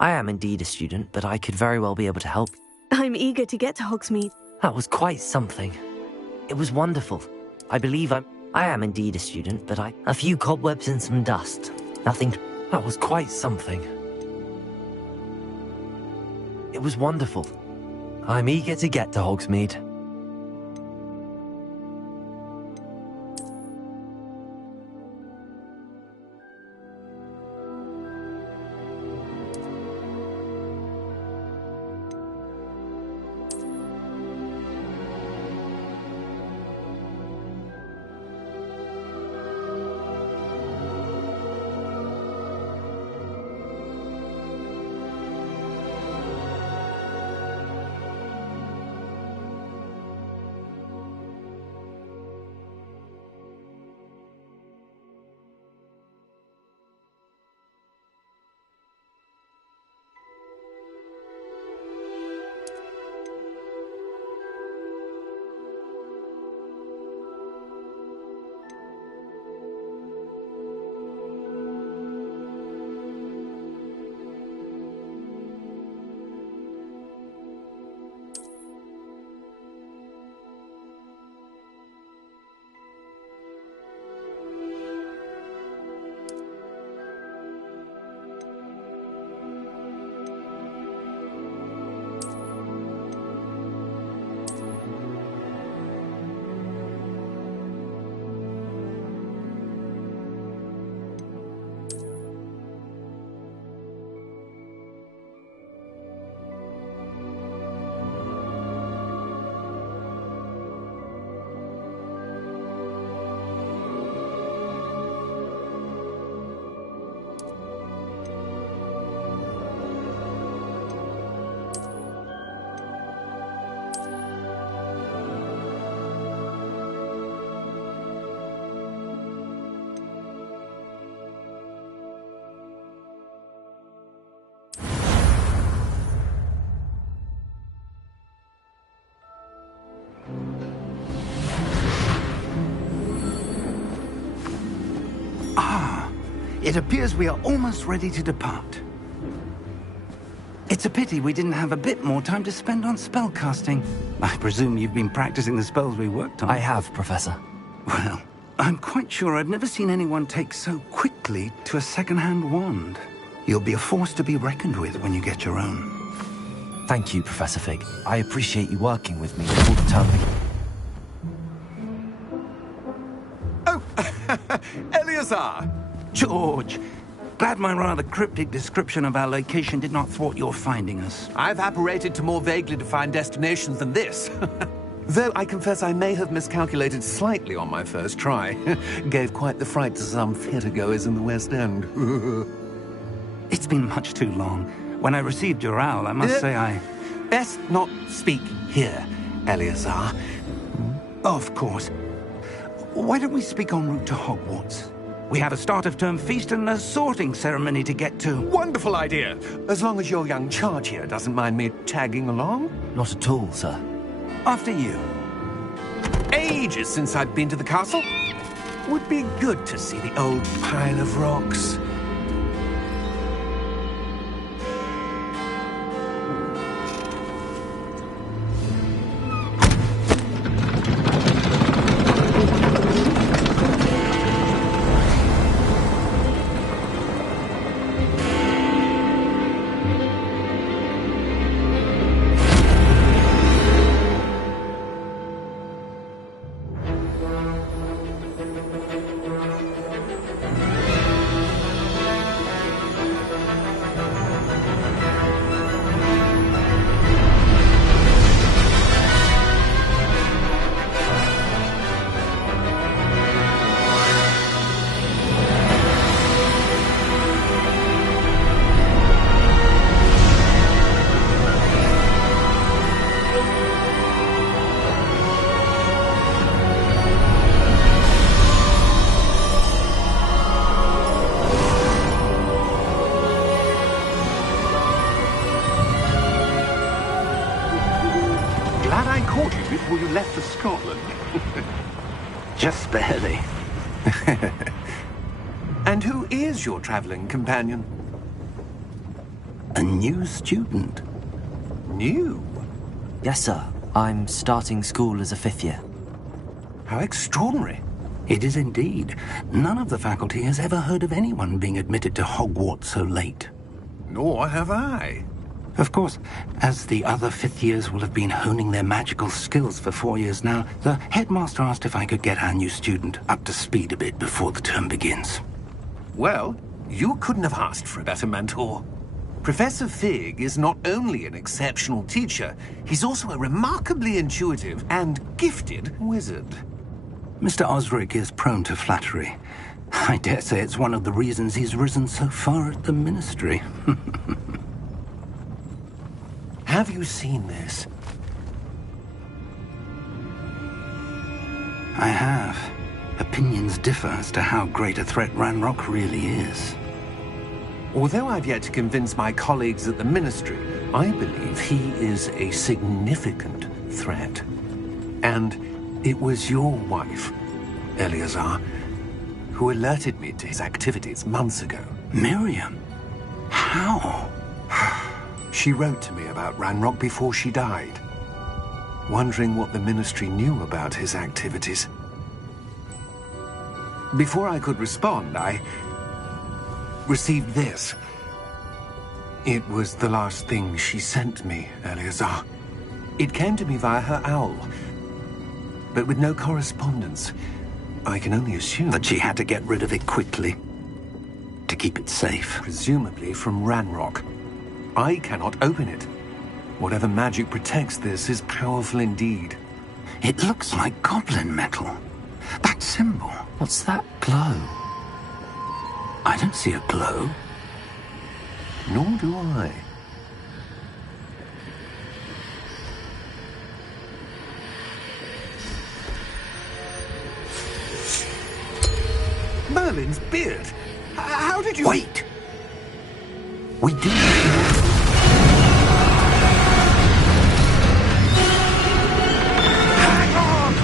I am indeed a student, but I could very well be able to help. I'm eager to get to Hogsmeade. That was quite something. It was wonderful. I believe I am indeed a student, but a few cobwebs and some dust. Nothing. That was quite something. It was wonderful. I'm eager to get to Hogsmeade. It appears we are almost ready to depart. It's a pity we didn't have a bit more time to spend on spellcasting. I presume you've been practicing the spells we worked on. I have, Professor. Well, I'm quite sure I've never seen anyone take so quickly to a second-hand wand. You'll be a force to be reckoned with when you get your own. Thank you, Professor Fig. I appreciate you working with me all the time. Oh, Eleazar! George, glad my rather cryptic description of our location did not thwart your finding us. I've apparated to more vaguely defined destinations than this. Though I confess I may have miscalculated slightly on my first try. Gave quite the fright to some theatre-goers in the West End. It's been much too long. When I received your owl, I must say I... Best not speak here, Eleazar. Of course. Why don't we speak en route to Hogwarts? We have a start-of-term feast and a sorting ceremony to get to. Wonderful idea! As long as your young charge here doesn't mind me tagging along. Not at all, sir. After you. Ages since I've been to the castle. Would be good to see the old pile of rocks. Before you left for Scotland. Just barely. And who is your traveling companion? A new student? New? Yes, sir. I'm starting school as a 5th year. How extraordinary. It is indeed. None of the faculty has ever heard of anyone being admitted to Hogwarts so late. Nor have I. Of course, as the other 5th years will have been honing their magical skills for 4 years now, the headmaster asked if I could get our new student up to speed a bit before the term begins. Well, you couldn't have asked for a better mentor. Professor Fig is not only an exceptional teacher, he's also a remarkably intuitive and gifted wizard. Mr. Osric is prone to flattery. I dare say it's one of the reasons he's risen so far at the Ministry. Have you seen this? I have. Opinions differ as to how great a threat Ranrock really is. Although I've yet to convince my colleagues at the Ministry, I believe he is a significant threat. And it was your wife, Eleazar, who alerted me to his activities months ago. Miriam? How? She wrote to me about Ranrock before she died, wondering what the Ministry knew about his activities. Before I could respond, I received this. It was the last thing she sent me, Eleazar. It came to me via her owl, but with no correspondence. I can only assume That she had to get rid of it quickly, to keep it safe. presumably from Ranrock. I cannot open it. Whatever magic protects this is powerful indeed. It looks like goblin metal. That symbol. What's that glow? I don't see a glow. Nor do I. Merlin's beard! How did you... Wait! We do. Hang on!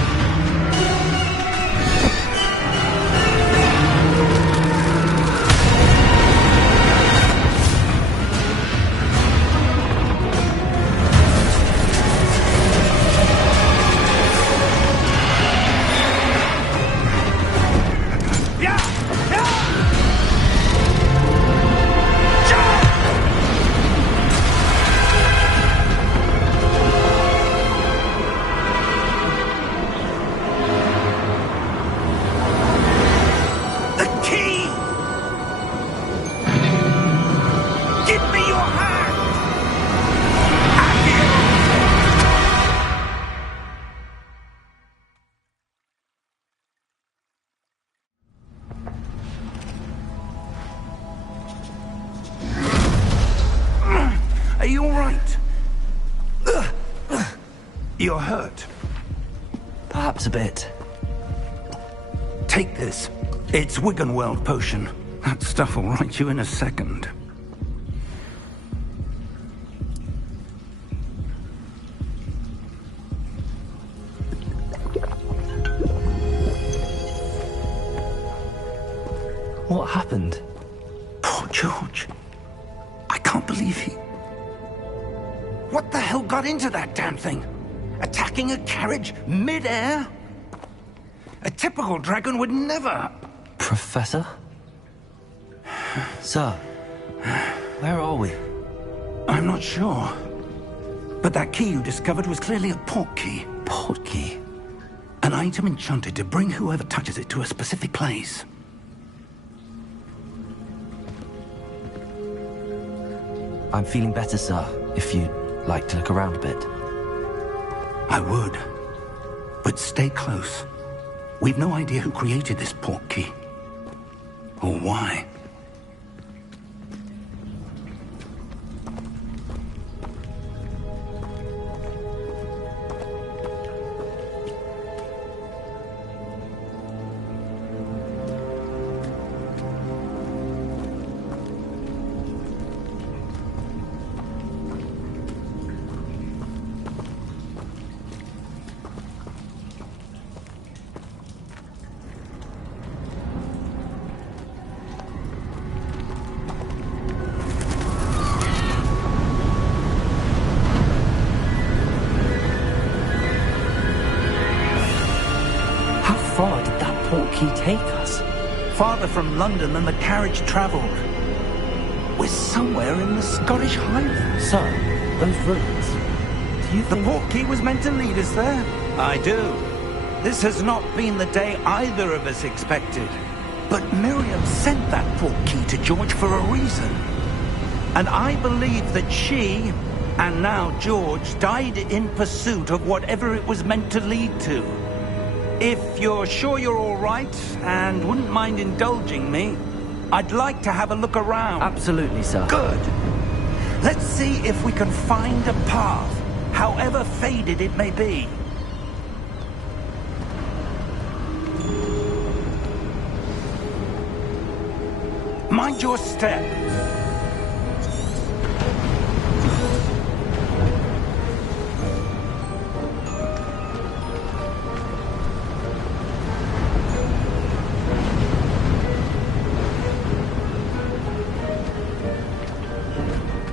The key! Give me your hand! Are you all right? You're hurt. Perhaps a bit. Take this. It's Wiggenweld potion. That stuff will right you in a second. What happened? Poor George. I can't believe he... What the hell got into that damn thing? Attacking a carriage mid-air? A typical dragon would never... Professor? Sir, where are we? I'm not sure. But that key you discovered was clearly a portkey. Portkey? An item enchanted to bring whoever touches it to a specific place. I'm feeling better, sir, if you'd like to look around a bit. I would. But stay close. We've no idea who created this portkey. Or why. Portkey take us? Farther from London than the carriage travelled. We're somewhere in the Scottish Highlands. Sir, those ruins. Do you The think... Portkey was meant to lead us there? I do. This has not been the day either of us expected. But Miriam sent that Portkey to George for a reason. And I believe that she, and now George, died in pursuit of whatever it was meant to lead to. If you're sure you're all right, and wouldn't mind indulging me, I'd like to have a look around. Absolutely, sir. Good. Let's see if we can find a path, however faded it may be. Mind your step.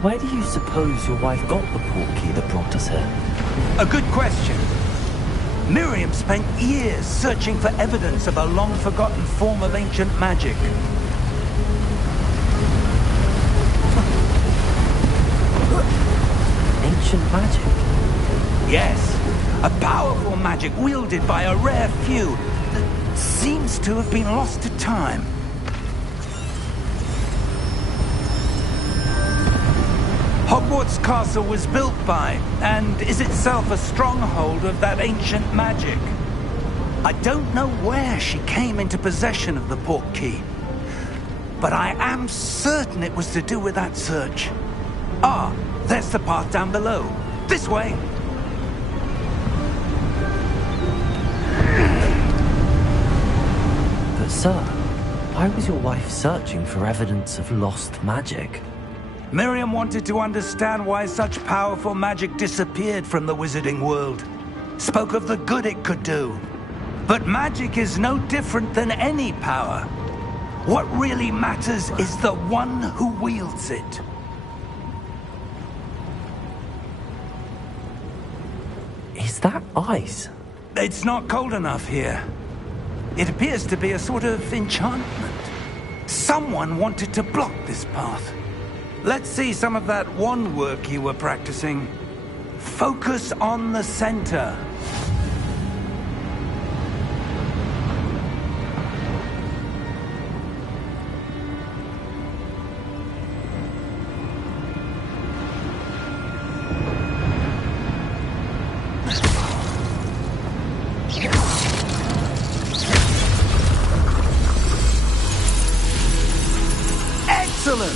Where do you suppose your wife got the Portkey that brought us here? A good question. Miriam spent years searching for evidence of a long-forgotten form of ancient magic. Ancient magic? Yes, a powerful magic wielded by a rare few that seems to have been lost to time. Hogwarts Castle was built by, and is itself a stronghold of that ancient magic. I don't know where she came into possession of the Portkey, but I am certain it was to do with that search. Ah, there's the path down below. This way. But sir, why was your wife searching for evidence of lost magic? Miriam wanted to understand why such powerful magic disappeared from the wizarding world. Spoke of the good it could do. But magic is no different than any power. What really matters is the one who wields it. Is that ice? It's not cold enough here. It appears to be a sort of enchantment. Someone wanted to block this path. Let's see some of that wand work you were practicing. Focus on the center. Excellent!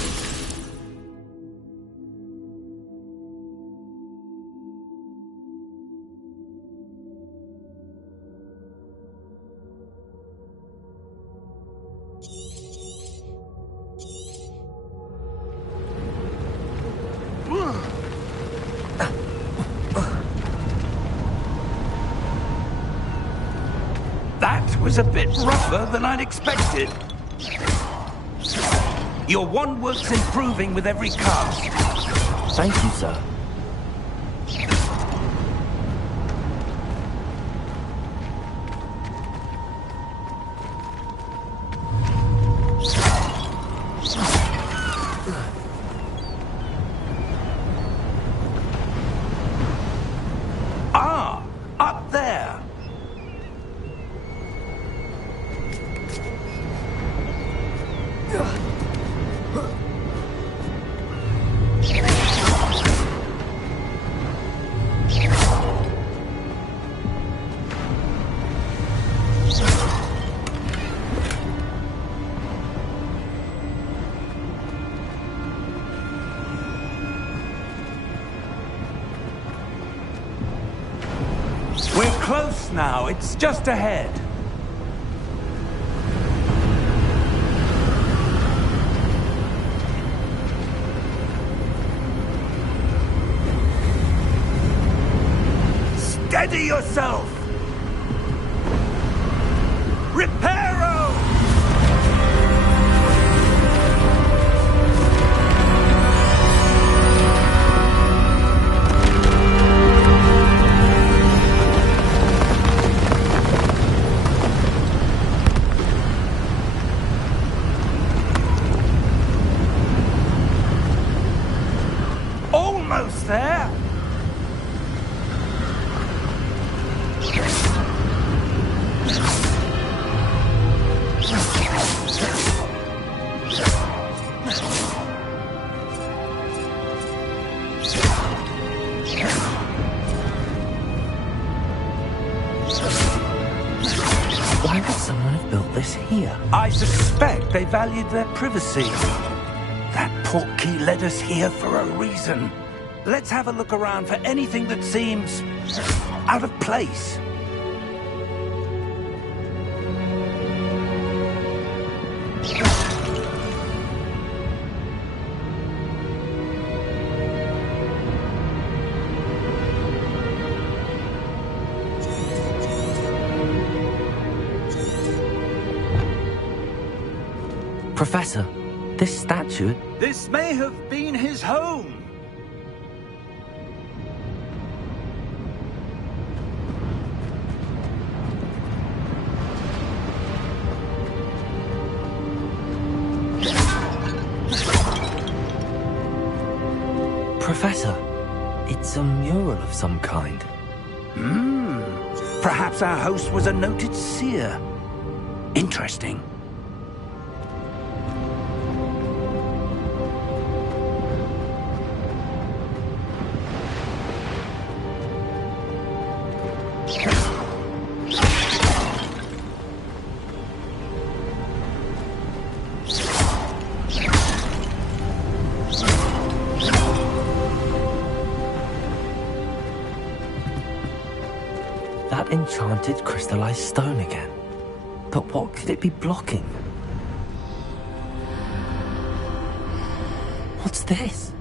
That was a bit rougher than I'd expected. Your wand work's improving with every cast. Thank you, sir. Ah, up there. We're close now. It's just ahead. Steady yourself! Reparo! built this here? I suspect they valued their privacy. That Portkey led us here for a reason. Let's have a look around for anything that seems out of place. Professor, this statue... This may have been his home. Professor, it's a mural of some kind. Perhaps our host was a noted seer. Interesting. That enchanted crystallized stone again. But what could it be blocking? What's this?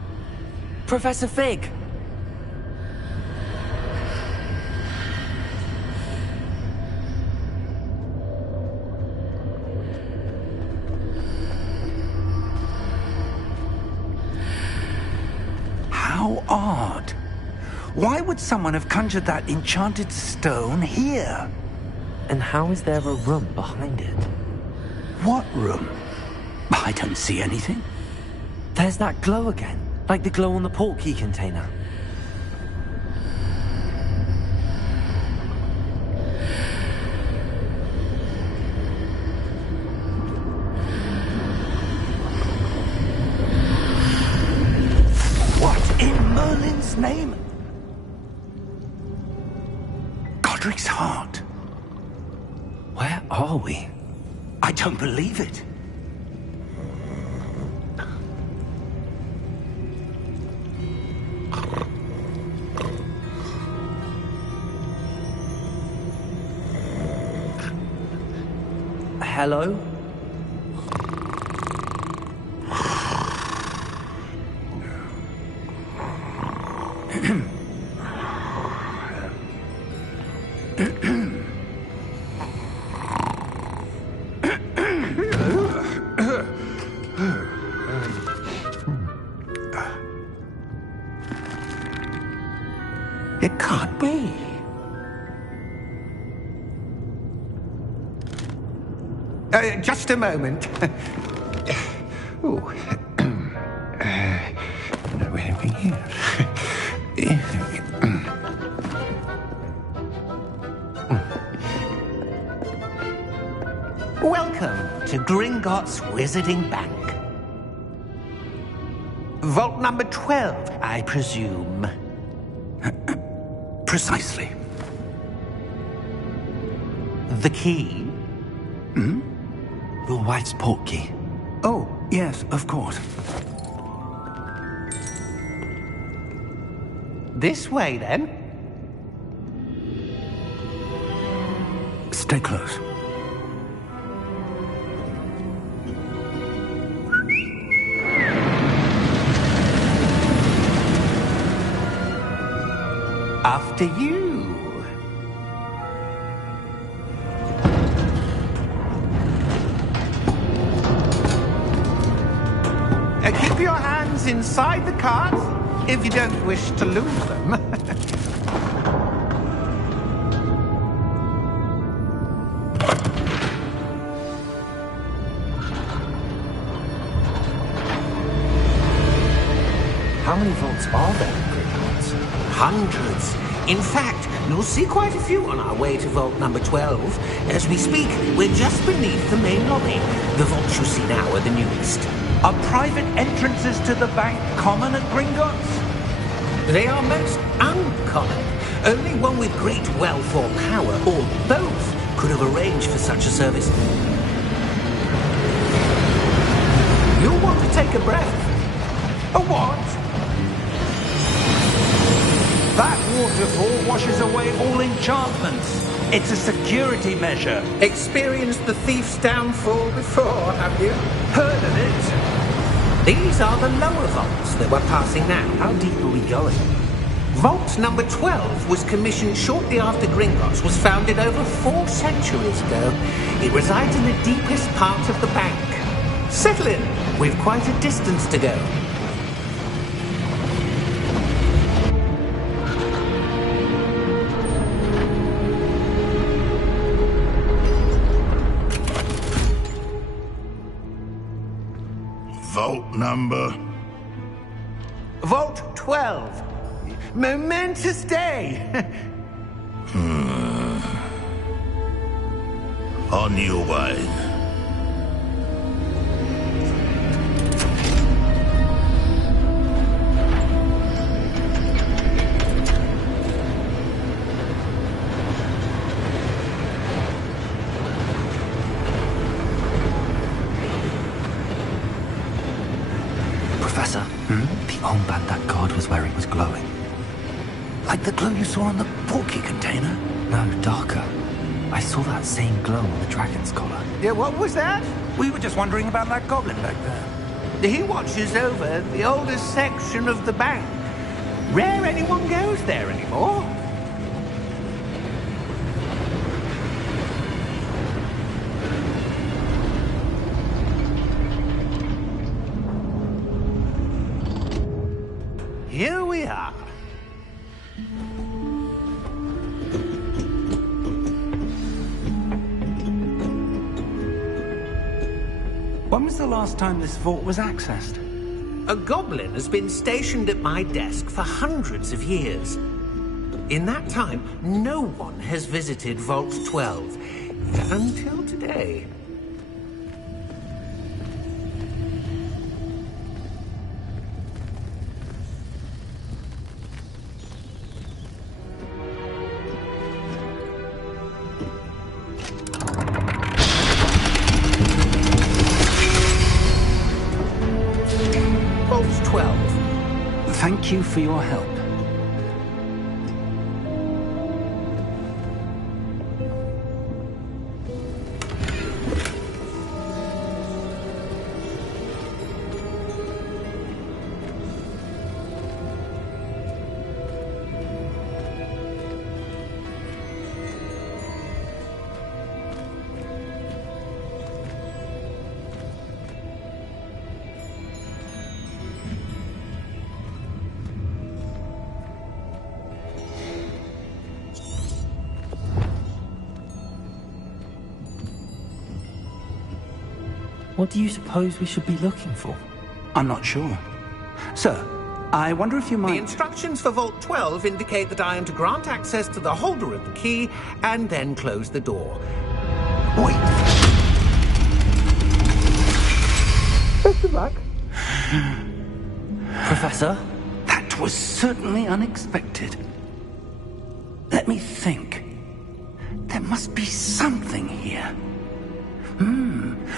Professor Fig! How odd. Why would someone have conjured that enchanted stone here? And how is there a room behind it? What room? I don't see anything. There's that glow again, like the glow on the Portkey container. What in Merlin's name? Godric's heart. Where are we? I don't believe it. Hello? It can't be. Just a moment. Oh. No, anything here. Welcome to Gringotts Wizarding Bank. Vault number 12, I presume. Precisely. The key? Your wife's Portkey. Oh, yes, of course. This way, then. Stay close. After you. Keep your hands inside the cart if you don't wish to lose them. How many vaults are there in Gringotts? Hundreds. In fact, you'll see quite a few on our way to vault number 12. As we speak, we're just beneath the main lobby. The vaults you see now are the newest. Are private entrances to the bank common at Gringotts? They are most uncommon. Only one with great wealth or power, or both, could have arranged for such a service. want to take a breath? A what? That waterfall washes away all enchantments. It's a security measure. Experienced the thief's downfall before, have you? Heard of it? These are the lower vaults that we're passing now. How deep are we going? Vault number 12 was commissioned shortly after Gringotts was founded over 4 centuries ago. It resides in the deepest part of the bank. Settle in. We've quite a distance to go. Vault number? Vault 12. Momentous day. On your way. Professor, the armband that guard was wearing was glowing. Like the glow you saw on the Portkey container? No, darker. I saw that same glow on the dragon's collar. Yeah, what was that? We were just wondering about that goblin back there. He watches over the oldest section of the bank. Rare anyone goes there anymore. Here we are. When was the last time this vault was accessed? A goblin has been stationed at my desk for hundreds of years. In that time, no one has visited Vault 12 until today. Thank you for your help. What do you suppose we should be looking for? I'm not sure. Sir, I wonder if you might... The instructions for Vault 12 indicate that I am to grant access to the holder of the key and then close the door. Wait! Best of luck. Professor? That was certainly unexpected. Let me think. There must be something here.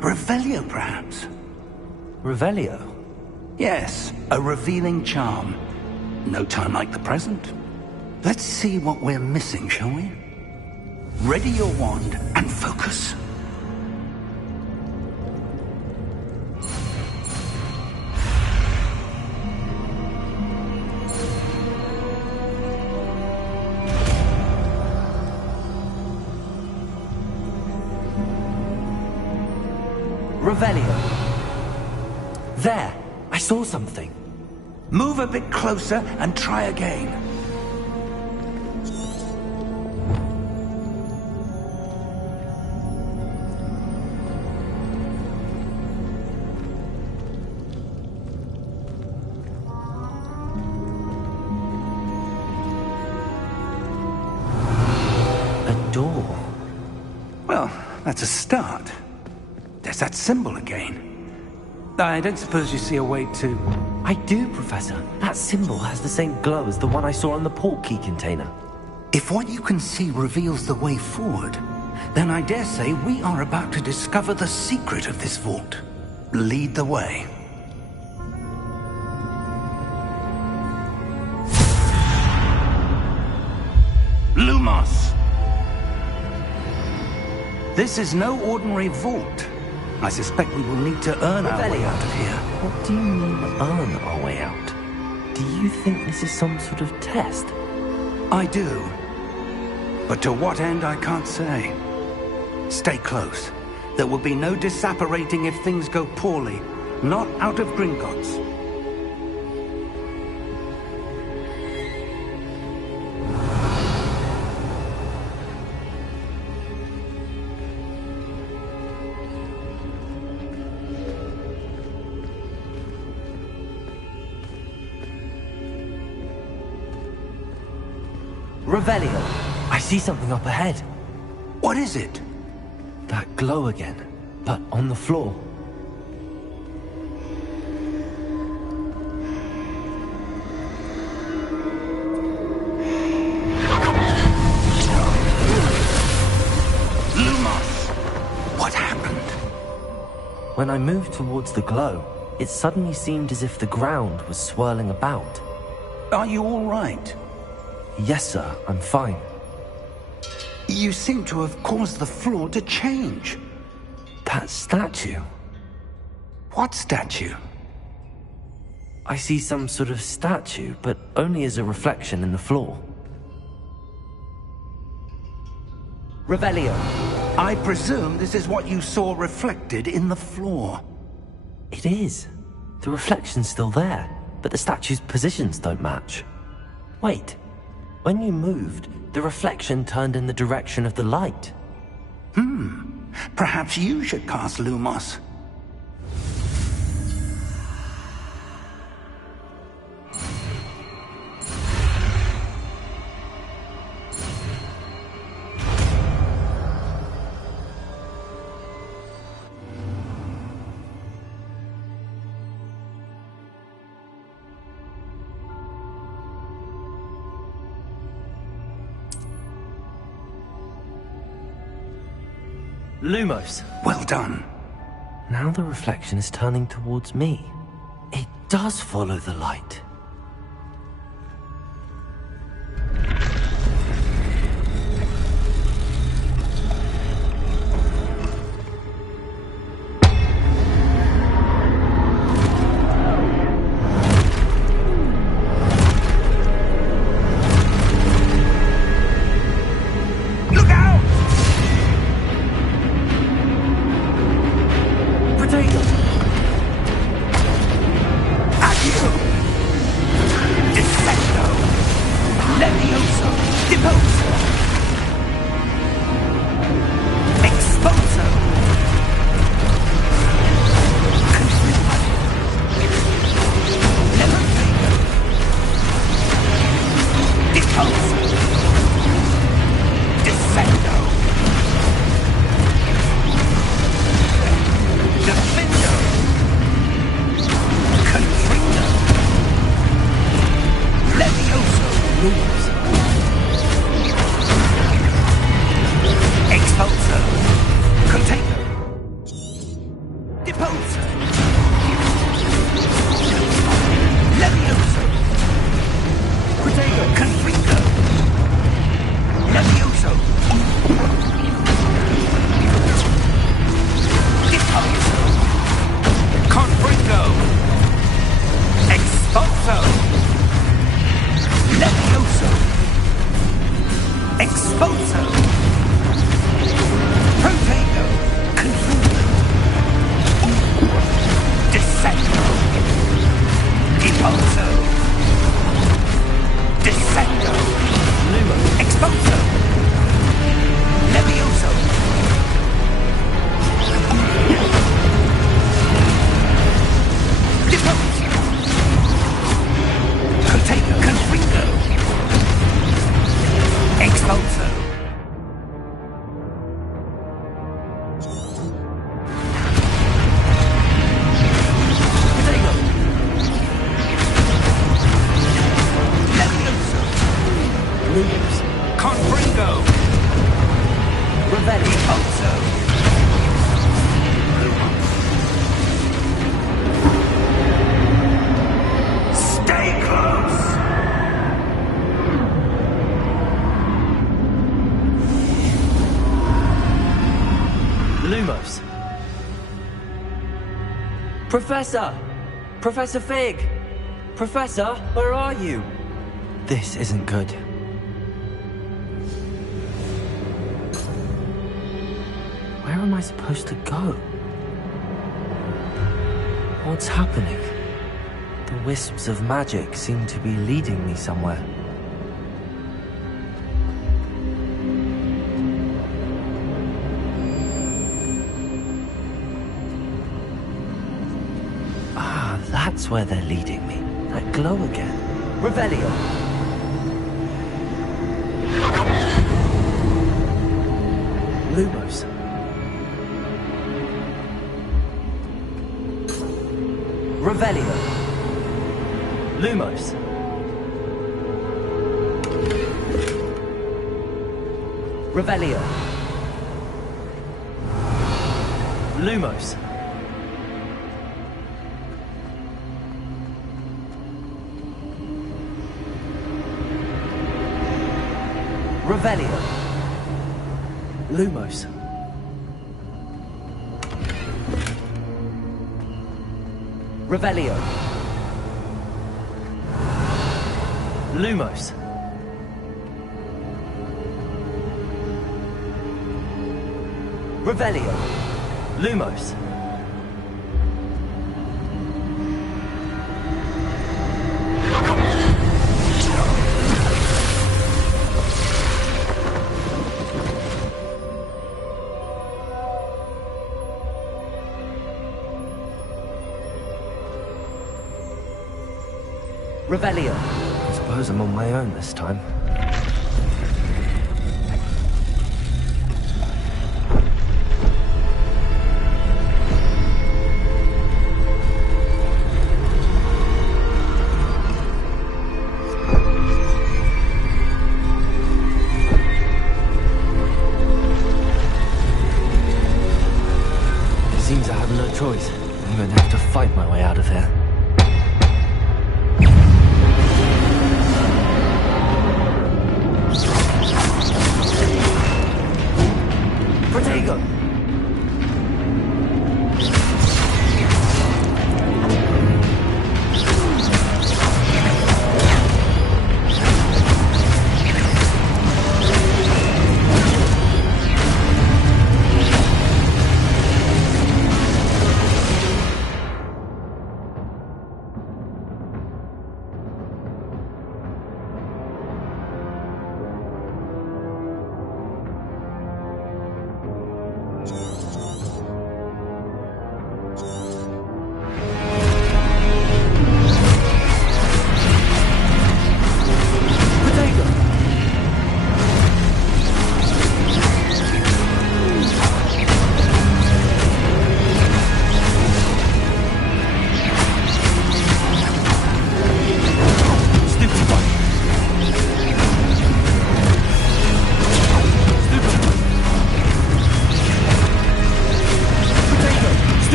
Revelio, perhaps? Revelio? Yes, a revealing charm. No time like the present. Let's see what we're missing, shall we? Ready your wand and focus. Revelio. There! I saw something. Move a bit closer and try again. A door. Well, that's a start. There's that symbol again. I don't suppose you see a way to... I do, Professor. That symbol has the same glow as the one I saw on the Portkey container. If what you can see reveals the way forward, then I dare say we are about to discover the secret of this vault. Lead the way. Lumos. This is no ordinary vault. I suspect we will need to earn our way out of here. What do you mean, earn our way out? Do you think this is some sort of test? I do. But to what end, I can't say. Stay close. There will be no disapparating if things go poorly. Not out of Gringotts. Revelio! I see something up ahead. What is it? That glow again, but on the floor. Lumos! What happened? When I moved towards the glow, it suddenly seemed as if the ground was swirling about. Are you all right? Yes, sir, I'm fine. You seem to have caused the floor to change. That statue. What statue? I see some sort of statue, but only as a reflection in the floor. Revelio. I presume this is what you saw reflected in the floor. It is. The reflection's still there, but the statue's positions don't match. Wait. When you moved, the reflection turned in the direction of the light. Perhaps you should cast Lumos. Lumos. Well done. Now the reflection is turning towards me. It does follow the light. Professor! Professor Fig! Professor, where are you? This isn't good. Where am I supposed to go? What's happening? The wisps of magic seem to be leading me somewhere. Ah, that's where they're leading me. That glow again. Revelio! Lumos. Revelio. Lumos. Revelio. Lumos. Revelio. Lumos. Revelio. Lumos. Revelio. Lumos. Revelio. I suppose I'm on my own this time. It seems I have no choice. I'm going to have to fight my way out of here.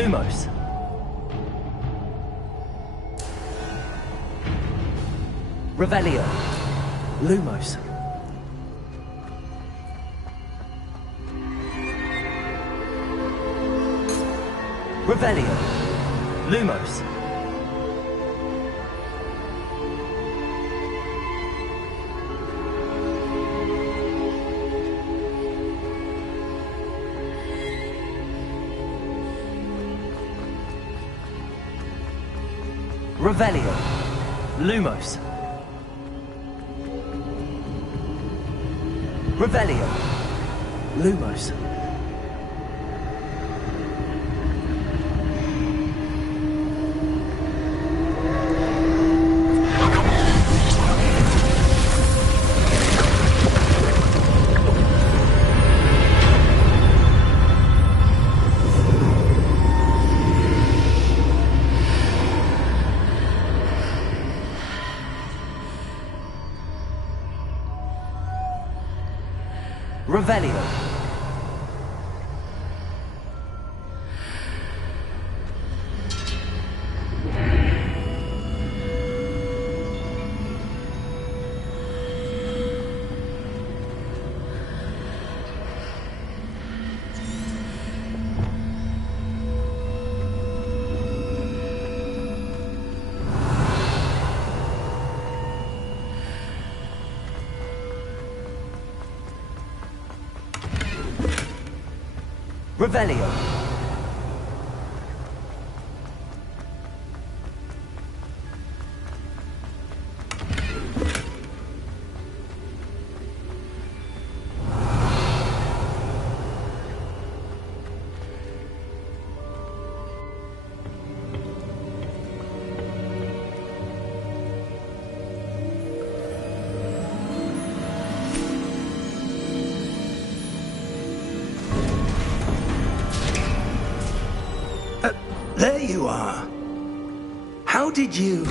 Lumos. Revelio. Lumos. Revelio. Lumos. Revelio. Lumos. Revelio. Lumos. Revelio. Revelio. There you are. How did you...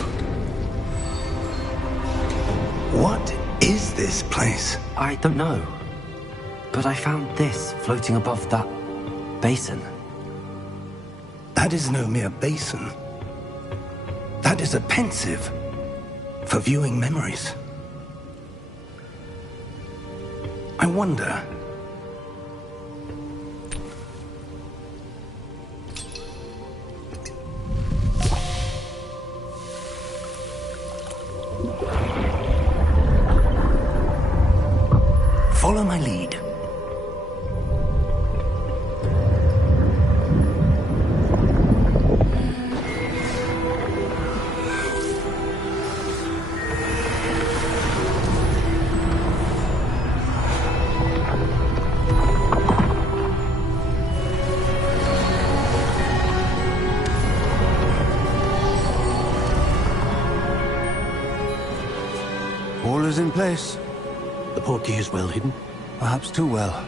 What is this place? I don't know. But I found this floating above that basin. That is no mere basin. That is a pensive for viewing memories. I wonder... Follow my lead. All is in place. The portkey is well hidden? Perhaps too well.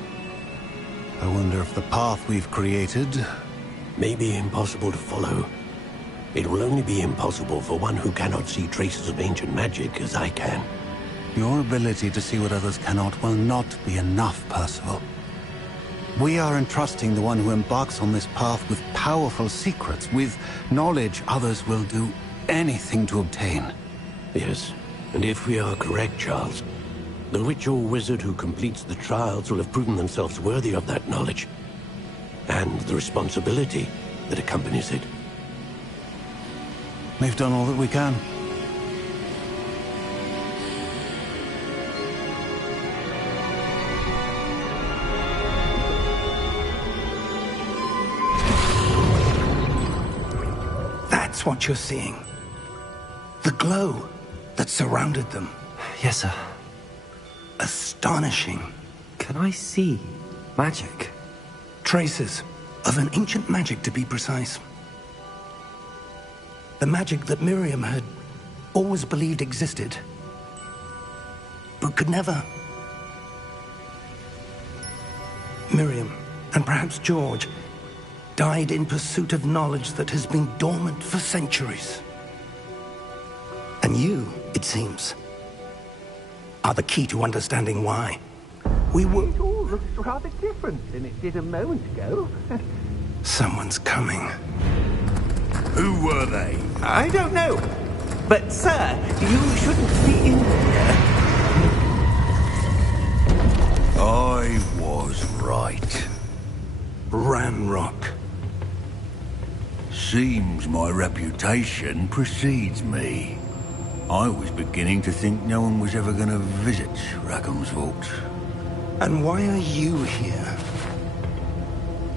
I wonder if the path we've created... May be impossible to follow. It will only be impossible for one who cannot see traces of ancient magic as I can. Your ability to see what others cannot will not be enough, Percival. We are entrusting the one who embarks on this path with powerful secrets, with knowledge others will do anything to obtain. Yes, and if we are correct, Charles, the witch or wizard who completes the trials will have proven themselves worthy of that knowledge, and the responsibility that accompanies it. We've done all that we can. That's what you're seeing. The glow that surrounded them. Yes, sir. Astonishing. Can I see magic? Traces of an ancient magic, to be precise. The magic that Miriam had always believed existed, but could never. Miriam, and perhaps George, died in pursuit of knowledge that has been dormant for centuries. And you, it seems, are the key to understanding why. We were... It all looks rather different than it did a moment ago. Someone's coming. Who were they? I don't know. But, sir, you shouldn't be in here. I was right. Ranrock. Seems my reputation precedes me. I was beginning to think no one was ever going to visit Rackham's Vault. And why are you here?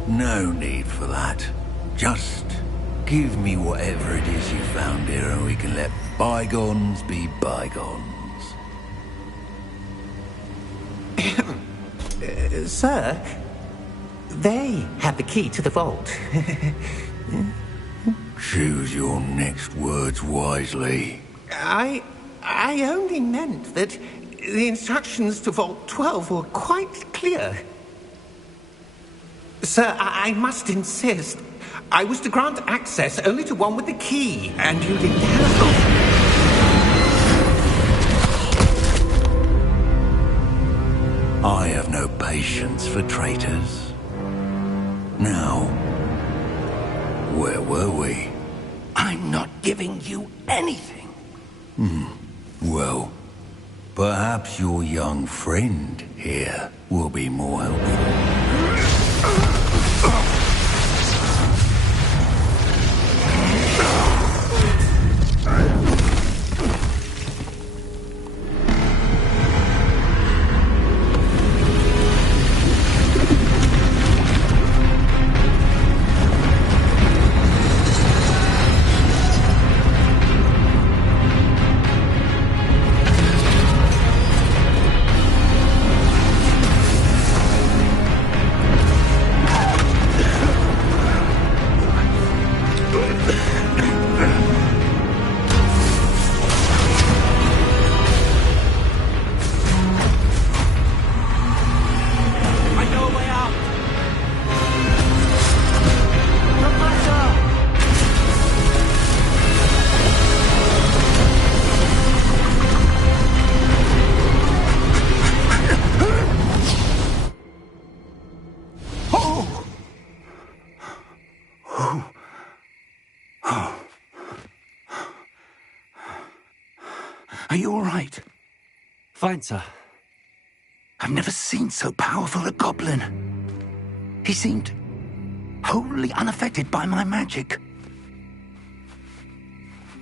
No need for that. Just give me whatever it is you found here and we can let bygones be bygones. Sir, they have the key to the vault. Choose your next words wisely. I only meant that the instructions to Vault 12 were quite clear. Sir, I must insist. I was to grant access only to one with the key, and you didn't have... I have no patience for traitors. Now, where were we? I'm not giving you anything. Well, perhaps your young friend here will be more helpful. Are you all right? Fine, sir. I've never seen so powerful a goblin. He seemed wholly unaffected by my magic.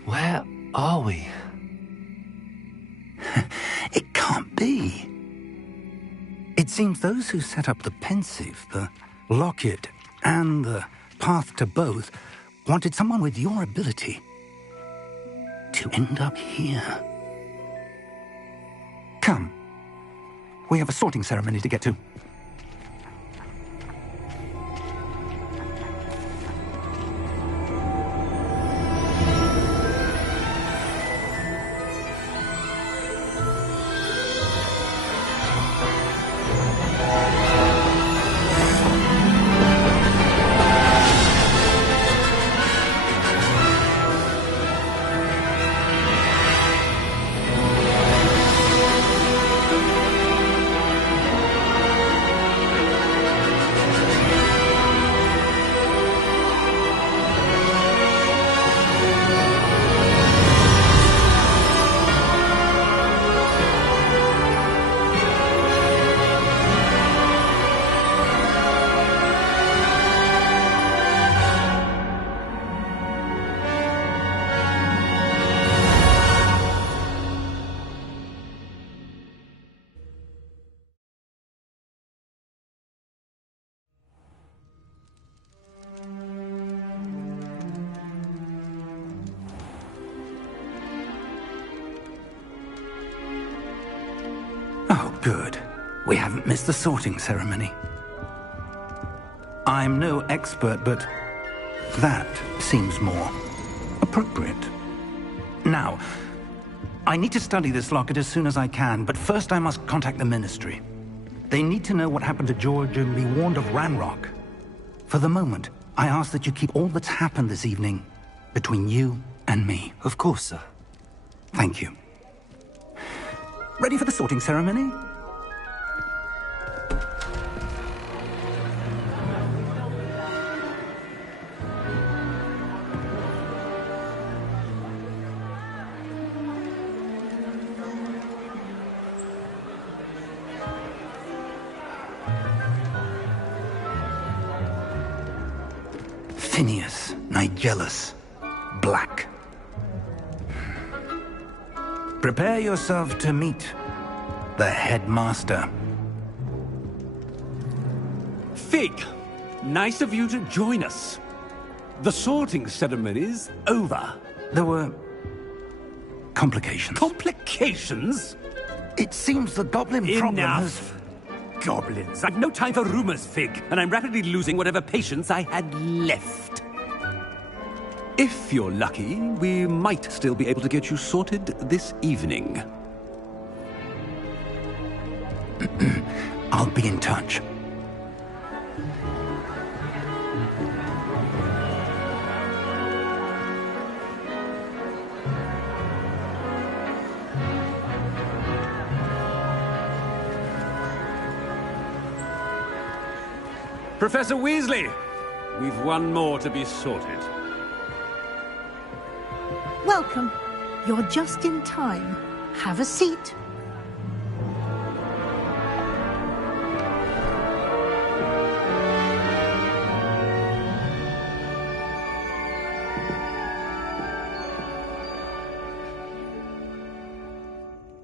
Where are we? It can't be. It seems those who set up the pensive, the locket, and the path to both wanted someone with your ability to end up here. Come. We have a sorting ceremony to get to. Oh, good. We haven't missed the sorting ceremony. I'm no expert, but that seems more appropriate. Now, I need to study this locket as soon as I can, but first I must contact the Ministry. They need to know what happened to George and be warned of Ranrock. For the moment, I ask that you keep all that's happened this evening between you and me. Of course, sir. Thank you. Ready for the sorting ceremony? Phineas, Nigellus, Black. Prepare yourself to meet the headmaster. Fig, nice of you to join us. The sorting ceremony's over. There were complications. Complications? It seems the goblin problem has... Enough. Goblins. I've no time for rumors, Fig, and I'm rapidly losing whatever patience I had left. If you're lucky, we might still be able to get you sorted this evening. I'll be in touch. Professor Weasley, we've one more to be sorted. Welcome. You're just in time. Have a seat.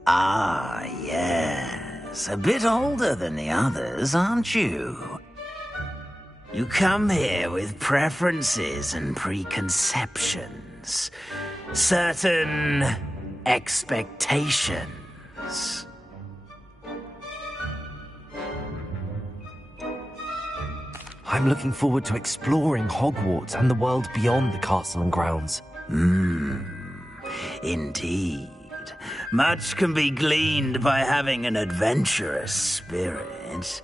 Ah, yes. A bit older than the others, aren't you? You come here with preferences and preconceptions. Certain expectations. I'm looking forward to exploring Hogwarts and the world beyond the castle and grounds. Indeed. Much can be gleaned by having an adventurous spirit,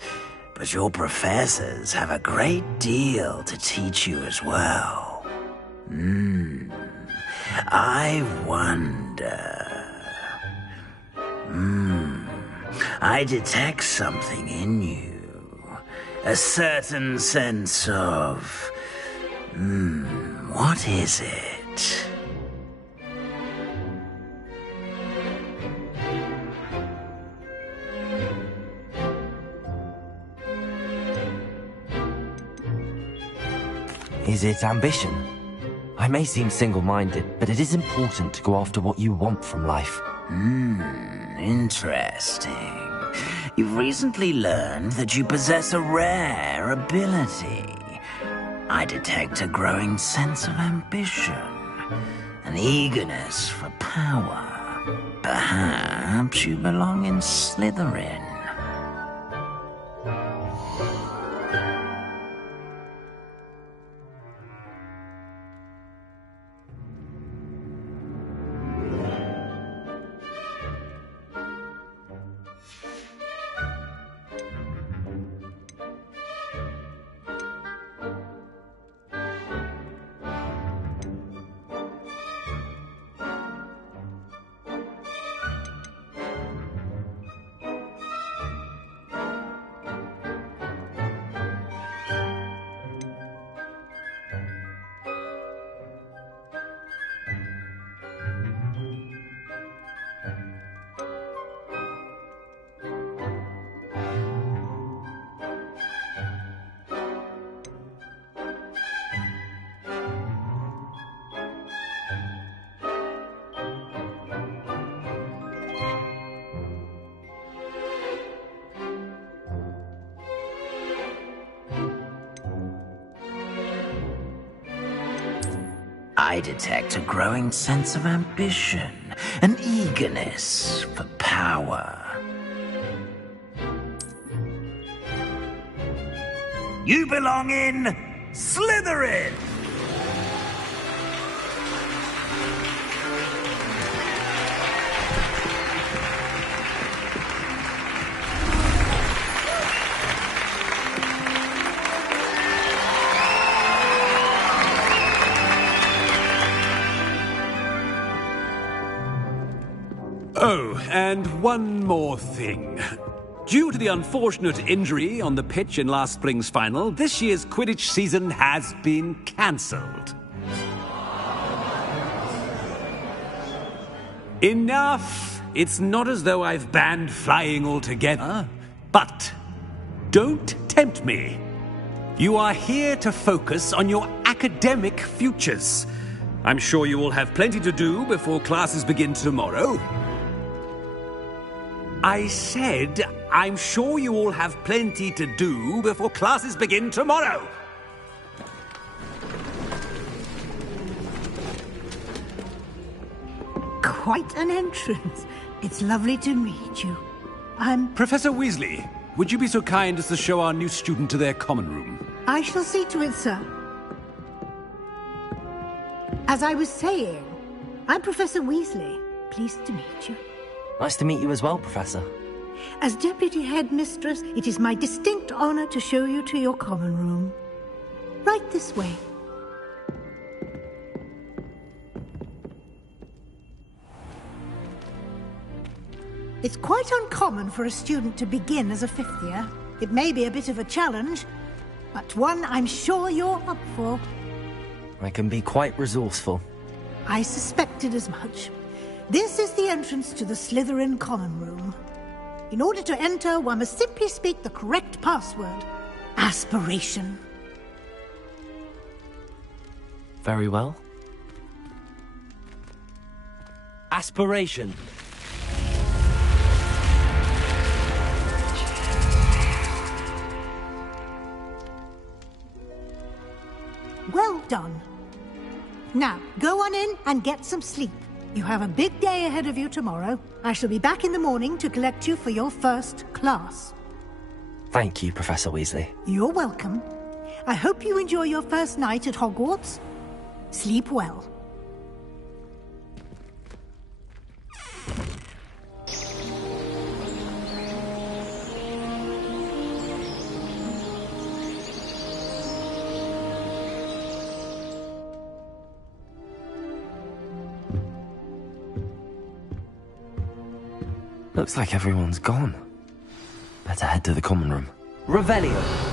but your professors have a great deal to teach you as well. I wonder... I detect something in you. A certain sense of... what is it? Is it ambition? I may seem single-minded, but it is important to go after what you want from life. Interesting. You've recently learned that you possess a rare ability. I detect a growing sense of ambition, an eagerness for power. Perhaps you belong in Slytherin. I detect a growing sense of ambition, an eagerness for power. You belong in Slytherin! Oh, and one more thing. Due to the unfortunate injury on the pitch in last spring's final, this year's Quidditch season has been cancelled. Enough! It's not as though I've banned flying altogether. But don't tempt me. You are here to focus on your academic futures. I'm sure you will have plenty to do before classes begin tomorrow. I said, I'm sure you all have plenty to do before classes begin tomorrow. Quite an entrance. It's lovely to meet you. I'm... Professor Weasley, would you be so kind as to show our new student to their common room? I shall see to it, sir. As I was saying, I'm Professor Weasley. Pleased to meet you. Nice to meet you as well, Professor. As Deputy Headmistress, it is my distinct honor to show you to your common room. Right this way. It's quite uncommon for a student to begin as a fifth year. It may be a bit of a challenge, but one I'm sure you're up for. I can be quite resourceful. I suspected as much. This is the entrance to the Slytherin Common Room. In order to enter, one must simply speak the correct password. Aspiration. Very well. Aspiration. Well done. Now, go on in and get some sleep. You have a big day ahead of you tomorrow. I shall be back in the morning to collect you for your first class. Thank you, Professor Weasley. You're welcome. I hope you enjoy your first night at Hogwarts. Sleep well. Looks like everyone's gone. Better head to the common room. Revelio!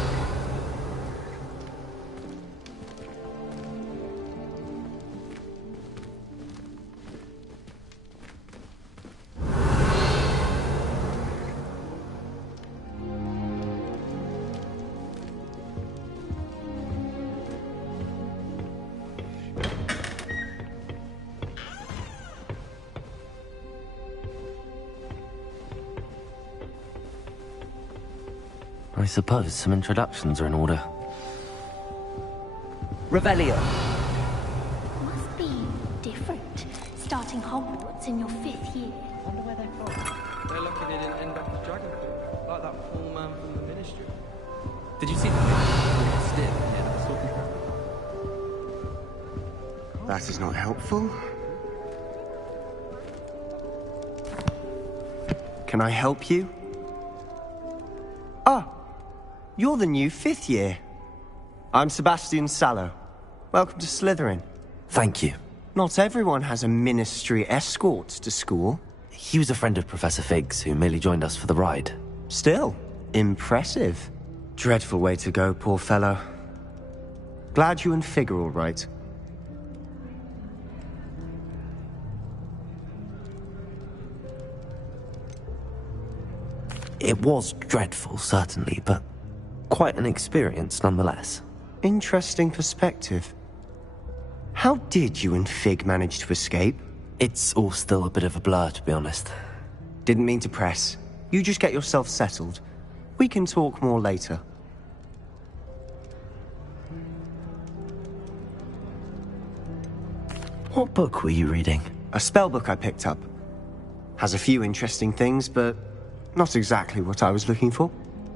I suppose some introductions are in order. Revelio! Must be different, starting Hogwarts in your 5th year. I wonder where they're from. They're lucky they didn't end up as Dragonfly, like that poor man from the Ministry. Did you see the stiff? Yeah, that's what That is not helpful. Can I help you? Ah! You're the new 5th year. I'm Sebastian Sallow. Welcome to Slytherin. Thank you. Not everyone has a ministry escort to school. He was a friend of Professor Fig's who merely joined us for the ride. Still, impressive. Dreadful way to go, poor fellow. Glad you and Fig are all right. It was dreadful, certainly, but quite an experience nonetheless. Interesting perspective. How did you and Fig manage to escape? It's all still a bit of a blur, to be honest. Didn't mean to press. You just get yourself settled. We can talk more later. What book were you reading? A spell book I picked up. Has a few interesting things, but not exactly what I was looking for.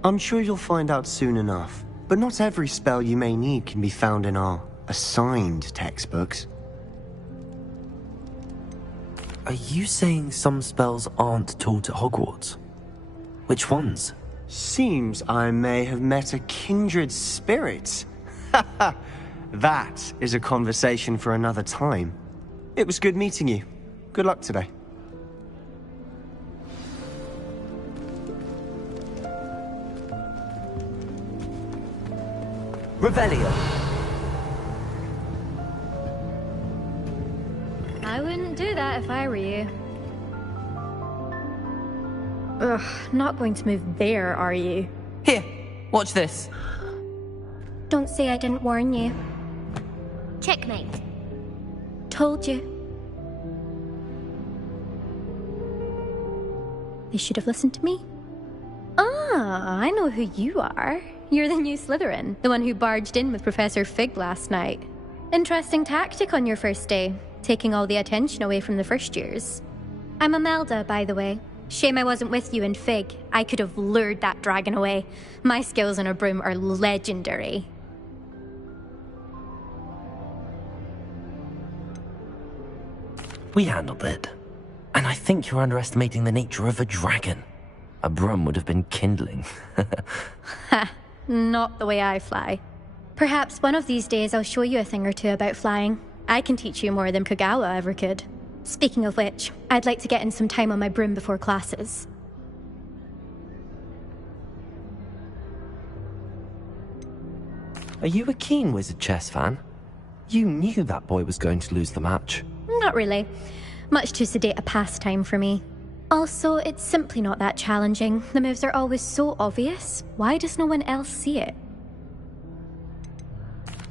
I'm sure you'll find out soon enough. But not every spell you may need can be found in our assigned textbooks. Are you saying some spells aren't taught at Hogwarts? Which ones? Seems I may have met a kindred spirit. That is a conversation for another time. It was good meeting you. Good luck today. Revelio! I wouldn't do that if I were you. Ugh, not going to move there, are you? Here, watch this. Don't say I didn't warn you. Checkmate. Told you. They should have listened to me. Ah, I know who you are. You're the new Slytherin, the one who barged in with Professor Fig last night. Interesting tactic on your first day, taking all the attention away from the first years. I'm Imelda, by the way. Shame I wasn't with you and Fig. I could have lured that dragon away. My skills on a broom are legendary. We handled it. And I think you're underestimating the nature of a dragon. A broom would have been kindling. Ha, not the way I fly. Perhaps one of these days I'll show you a thing or two about flying. I can teach you more than Kagawa ever could. Speaking of which, I'd like to get in some time on my broom before classes. Are you a keen Wizard chess fan? You knew that boy was going to lose the match. Not really. Much too sedate a pastime for me. Also, it's simply not that challenging. The moves are always so obvious. Why does no one else see it?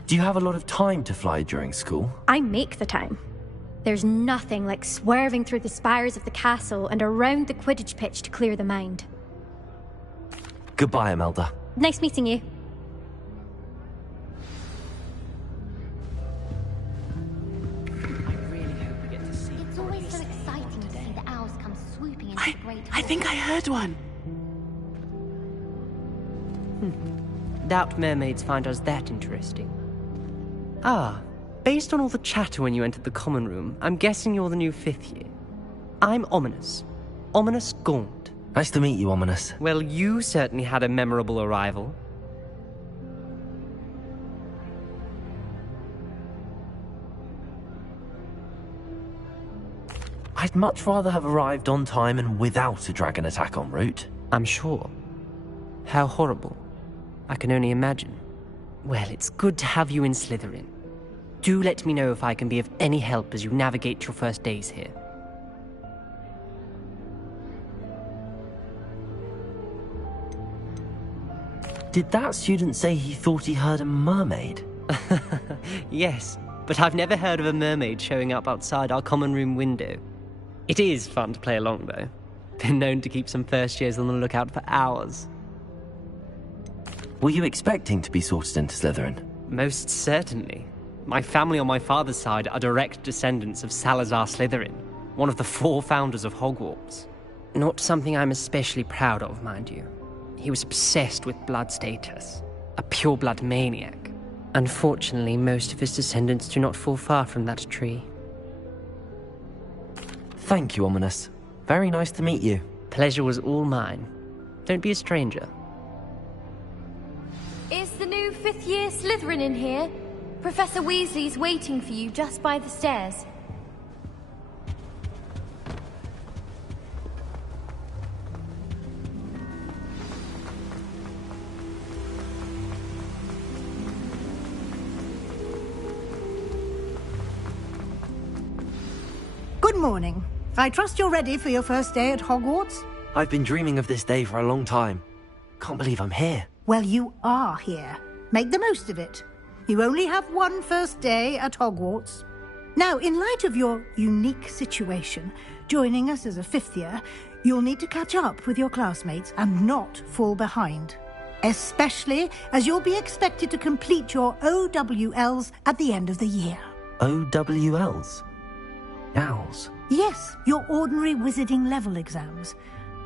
Do you have a lot of time to fly during school? I make the time. There's nothing like swerving through the spires of the castle and around the Quidditch pitch to clear the mind. Goodbye, Imelda. Nice meeting you. It's always so exciting to see the owls come swooping into the great I think I heard one. Doubt mermaids find us that interesting. Ah, based on all the chatter when you entered the common room, I'm guessing you're the new 5th year. I'm Ominous. Ominous Gaunt. Nice to meet you, Ominous. Well, you certainly had a memorable arrival. I'd much rather have arrived on time and without a dragon attack en route. I'm sure. How horrible. I can only imagine. Well, it's good to have you in Slytherin. Do let me know if I can be of any help as you navigate your first days here. Did that student say he thought he heard a mermaid? Yes, but I've never heard of a mermaid showing up outside our common room window. It is fun to play along, though. Been known to keep some first years on the lookout for hours. Were you expecting to be sorted into Slytherin? Most certainly. My family on my father's side are direct descendants of Salazar Slytherin, one of the 4 founders of Hogwarts. Not something I'm especially proud of, mind you. He was obsessed with blood status, a pure-blood maniac. Unfortunately, most of his descendants do not fall far from that tree. Thank you, Ominous. Very nice to meet you. Pleasure was all mine. Don't be a stranger. Is the new 5th year Slytherin in here? Professor Weasley's waiting for you just by the stairs. Good morning. I trust you're ready for your first day at Hogwarts? I've been dreaming of this day for a long time. Can't believe I'm here. Well, you are here. Make the most of it. You only have one first day at Hogwarts. Now, in light of your unique situation, joining us as a 5th year, you'll need to catch up with your classmates and not fall behind. Especially as you'll be expected to complete your OWLs at the end of the year. OWLs? Owls? Yes, your ordinary wizarding level exams.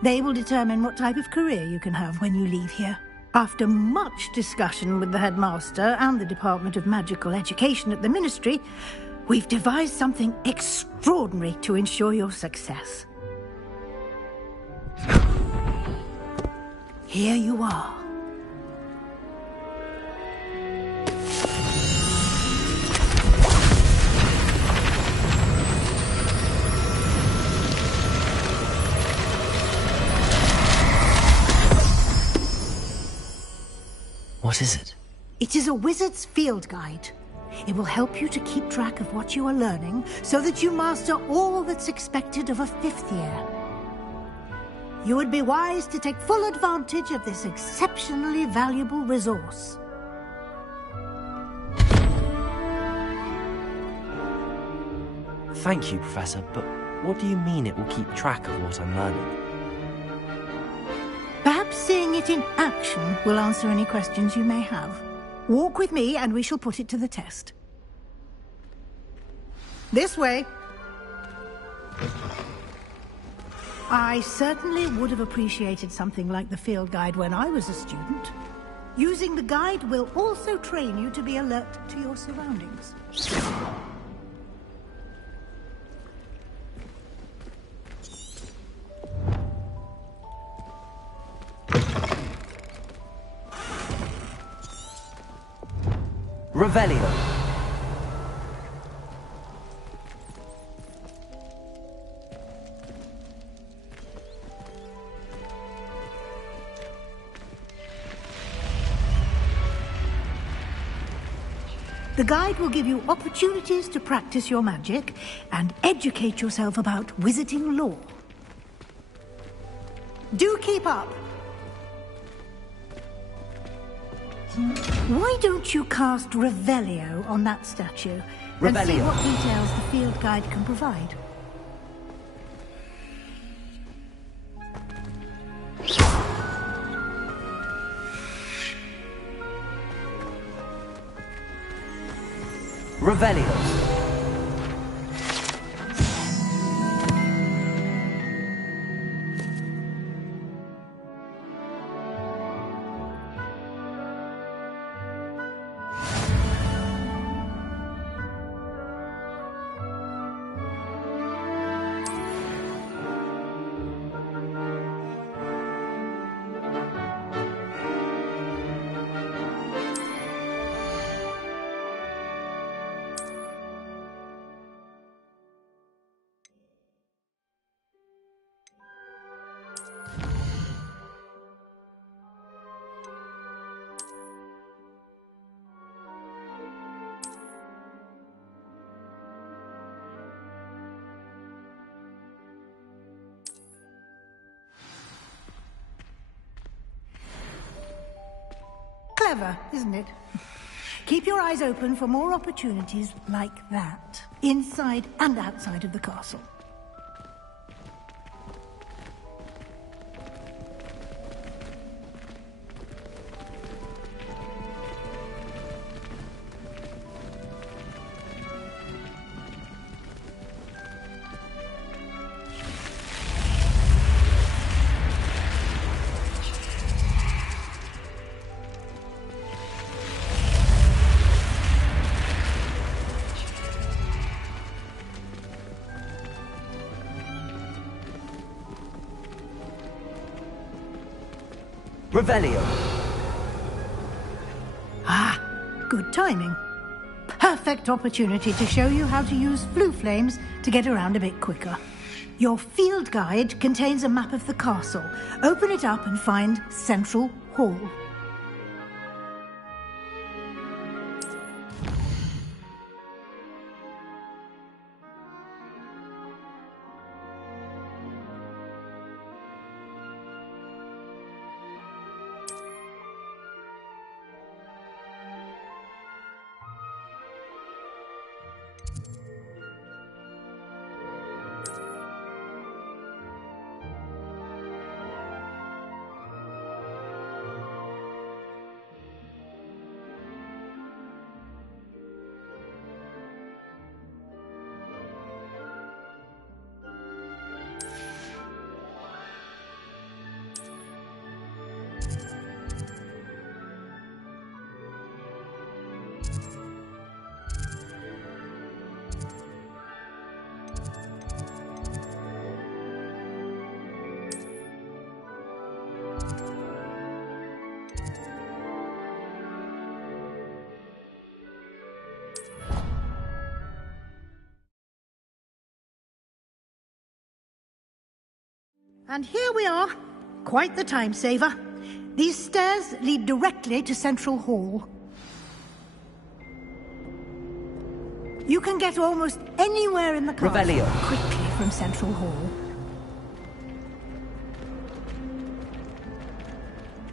They will determine what type of career you can have when you leave here. After much discussion with the headmaster and the Department of Magical Education at the Ministry, we've devised something extraordinary to ensure your success. Here you are. What is it? It is a wizard's field guide. It will help you to keep track of what you are learning so that you master all that's expected of a 5th year. You would be wise to take full advantage of this exceptionally valuable resource. Thank you, Professor, but what do you mean it will keep track of what I'm learning? Perhaps seeing it in action will answer any questions you may have. Walk with me and we shall put it to the test. This way. I certainly would have appreciated something like the field guide when I was a student. Using the guide will also train you to be alert to your surroundings. Revelio. The guide will give you opportunities to practice your magic and educate yourself about wizarding lore. Do keep up! Why don't you cast Revelio on that statue and see what details the field guide can provide? Revelio. Clever, isn't it? Keep your eyes open for more opportunities like that, inside and outside of the castle. Revelio. Ah, good timing. Perfect opportunity to show you how to use flue flames to get around a bit quicker. Your field guide contains a map of the castle. Open it up and find Central Hall. And here we are. Quite the time saver. These stairs lead directly to Central Hall. You can get almost anywhere in the castle quickly from Central Hall.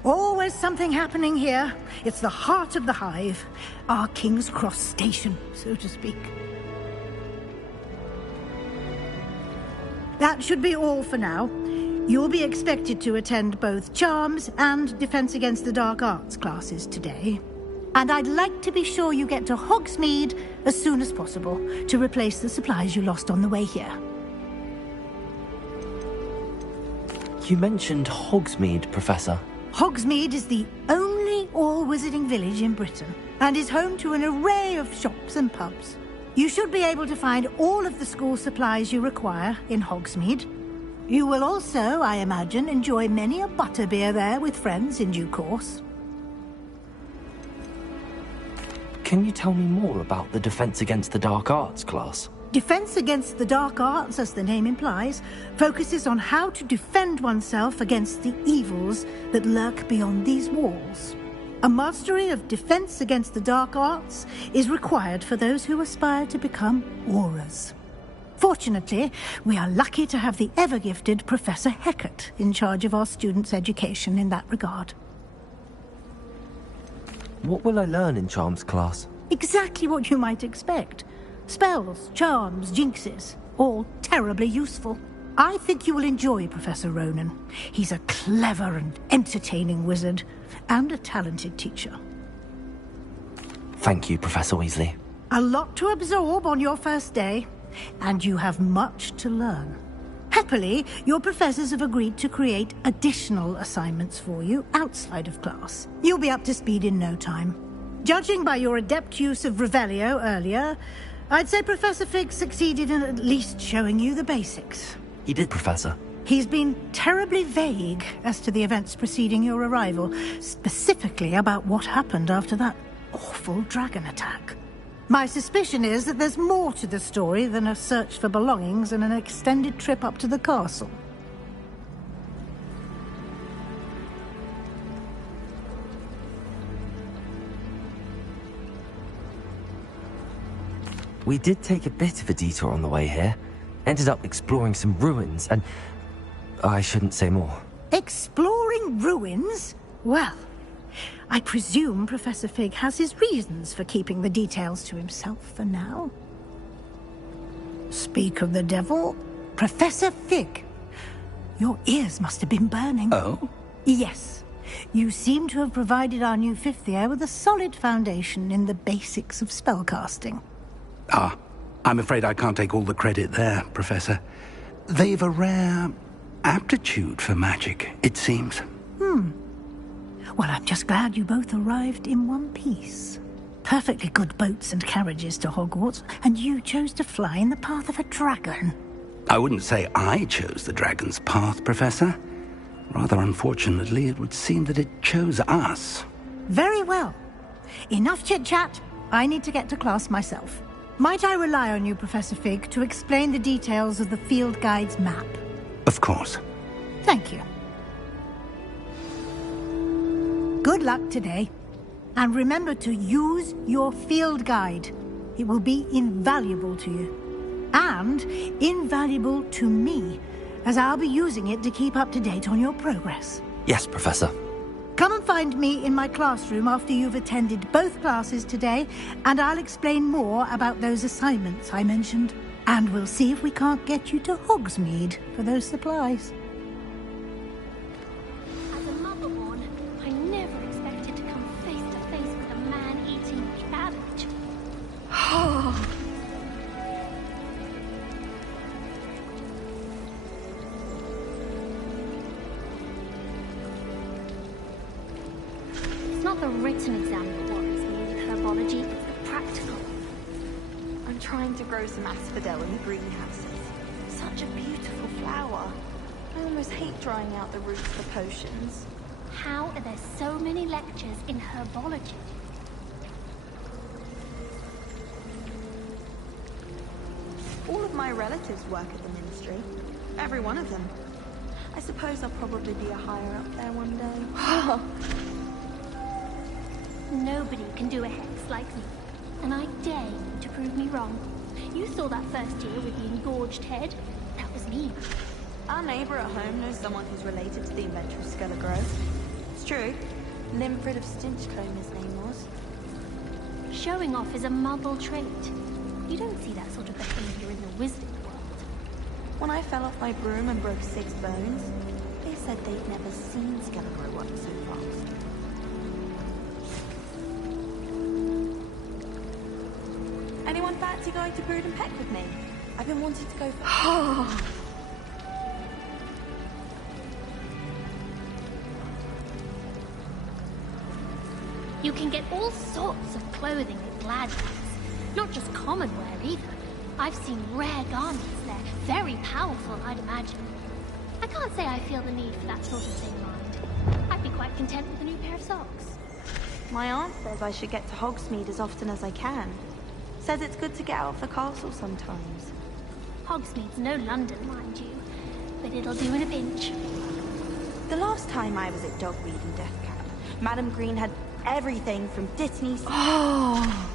Always something happening here. It's the heart of the hive. Our King's Cross station, so to speak. That should be all for now. You'll be expected to attend both Charms and Defense Against the Dark Arts classes today. And I'd like to be sure you get to Hogsmeade as soon as possible to replace the supplies you lost on the way here. You mentioned Hogsmeade, Professor. Hogsmeade is the only all-wizarding village in Britain and is home to an array of shops and pubs. You should be able to find all of the school supplies you require in Hogsmeade. You will also, I imagine, enjoy many a butterbeer there with friends in due course. Can you tell me more about the Defense Against the Dark Arts class? Defense Against the Dark Arts, as the name implies, focuses on how to defend oneself against the evils that lurk beyond these walls. A mastery of defense against the dark arts is required for those who aspire to become Aurors. Fortunately, we are lucky to have the ever-gifted Professor Hecat in charge of our students' education in that regard. What will I learn in Charms class? Exactly what you might expect. Spells, charms, jinxes, all terribly useful. I think you will enjoy Professor Ronan. He's a clever and entertaining wizard, and a talented teacher. Thank you, Professor Weasley. A lot to absorb on your first day, and you have much to learn. Happily, your professors have agreed to create additional assignments for you outside of class. You'll be up to speed in no time. Judging by your adept use of Revelio earlier, I'd say Professor Fig succeeded in at least showing you the basics. He did, Professor. He's been terribly vague as to the events preceding your arrival, specifically about what happened after that awful dragon attack. My suspicion is that there's more to the story than a search for belongings and an extended trip up to the castle. We did take a bit of a detour on the way here. Ended up exploring some ruins and... I shouldn't say more. Exploring ruins? Well, I presume Professor Fig has his reasons for keeping the details to himself for now. Speak of the devil, Professor Fig. Your ears must have been burning. Oh? Yes. You seem to have provided our new fifth year with a solid foundation in the basics of spellcasting. Ah, I'm afraid I can't take all the credit there, Professor. They've a rare aptitude for magic, it seems. Well, I'm just glad you both arrived in one piece. Perfectly good boats and carriages to Hogwarts, and you chose to fly in the path of a dragon. I wouldn't say I chose the dragon's path, Professor. Rather unfortunately, it would seem that it chose us. Very well. Enough chit-chat. I need to get to class myself. Might I rely on you, Professor Fig, to explain the details of the field guide's map? Of course. Thank you. Good luck today. And remember to use your field guide. It will be invaluable to you. And invaluable to me, as I'll be using it to keep up to date on your progress. Yes, Professor. Come and find me in my classroom after you've attended both classes today, and I'll explain more about those assignments I mentioned. And we'll see if we can't get you to Hogsmeade for those supplies. As a motherborn, I never expected to come face to face with a man-eating cabbage. It's not the written exam that worries me with herbology, it's the practical. I'm trying to grow some asphodel in the greenhouses. Such a beautiful flower. I almost hate drying out the roots for potions. How are there so many lectures in herbology? All of my relatives work at the ministry. Every one of them. I suppose I'll probably be a higher up there one day. Nobody can do a hex like me, and I dare you to prove me wrong. You saw that first year with the engorged head. That was me. Our neighbour at home knows someone who's related to the inventor of Skelligrew. It's true. Limfrid of Stinchcombe his name was. Showing off is a muggle trait. You don't see that sort of behavior in the wizarding world. When I fell off my broom and broke 6 bones, they said they'd never seen Skelligrew work so fast. Anyone fancy going to Brood and Peck with me? I've been wanting to go for... You can get all sorts of clothing at Gladys. Not just common wear either. I've seen rare garments there. Very powerful, I'd imagine. I can't say I feel the need for that sort of thing, mind. I'd be quite content with a new pair of socks. My aunt says I should get to Hogsmeade as often as I can. Says it's good to get out of the castle sometimes. Hogsmeade's no London, mind you. But it'll do in a pinch. The last time I was at Dogweed and Deathcap, Madam Green had everything from Disney's... Oh.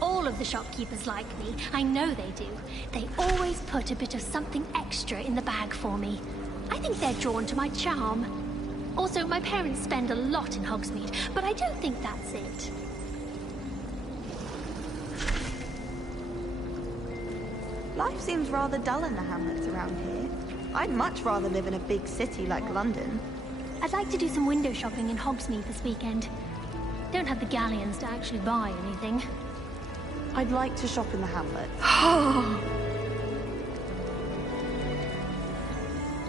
All of the shopkeepers like me. I know they do. They always put a bit of something extra in the bag for me. I think they're drawn to my charm. Also, my parents spend a lot in Hogsmeade, but I don't think that's it. Life seems rather dull in the hamlets around here. I'd much rather live in a big city like London. I'd like to do some window shopping in Hogsmeade this weekend. Don't have the galleons to actually buy anything. I'd like to shop in the hamlets.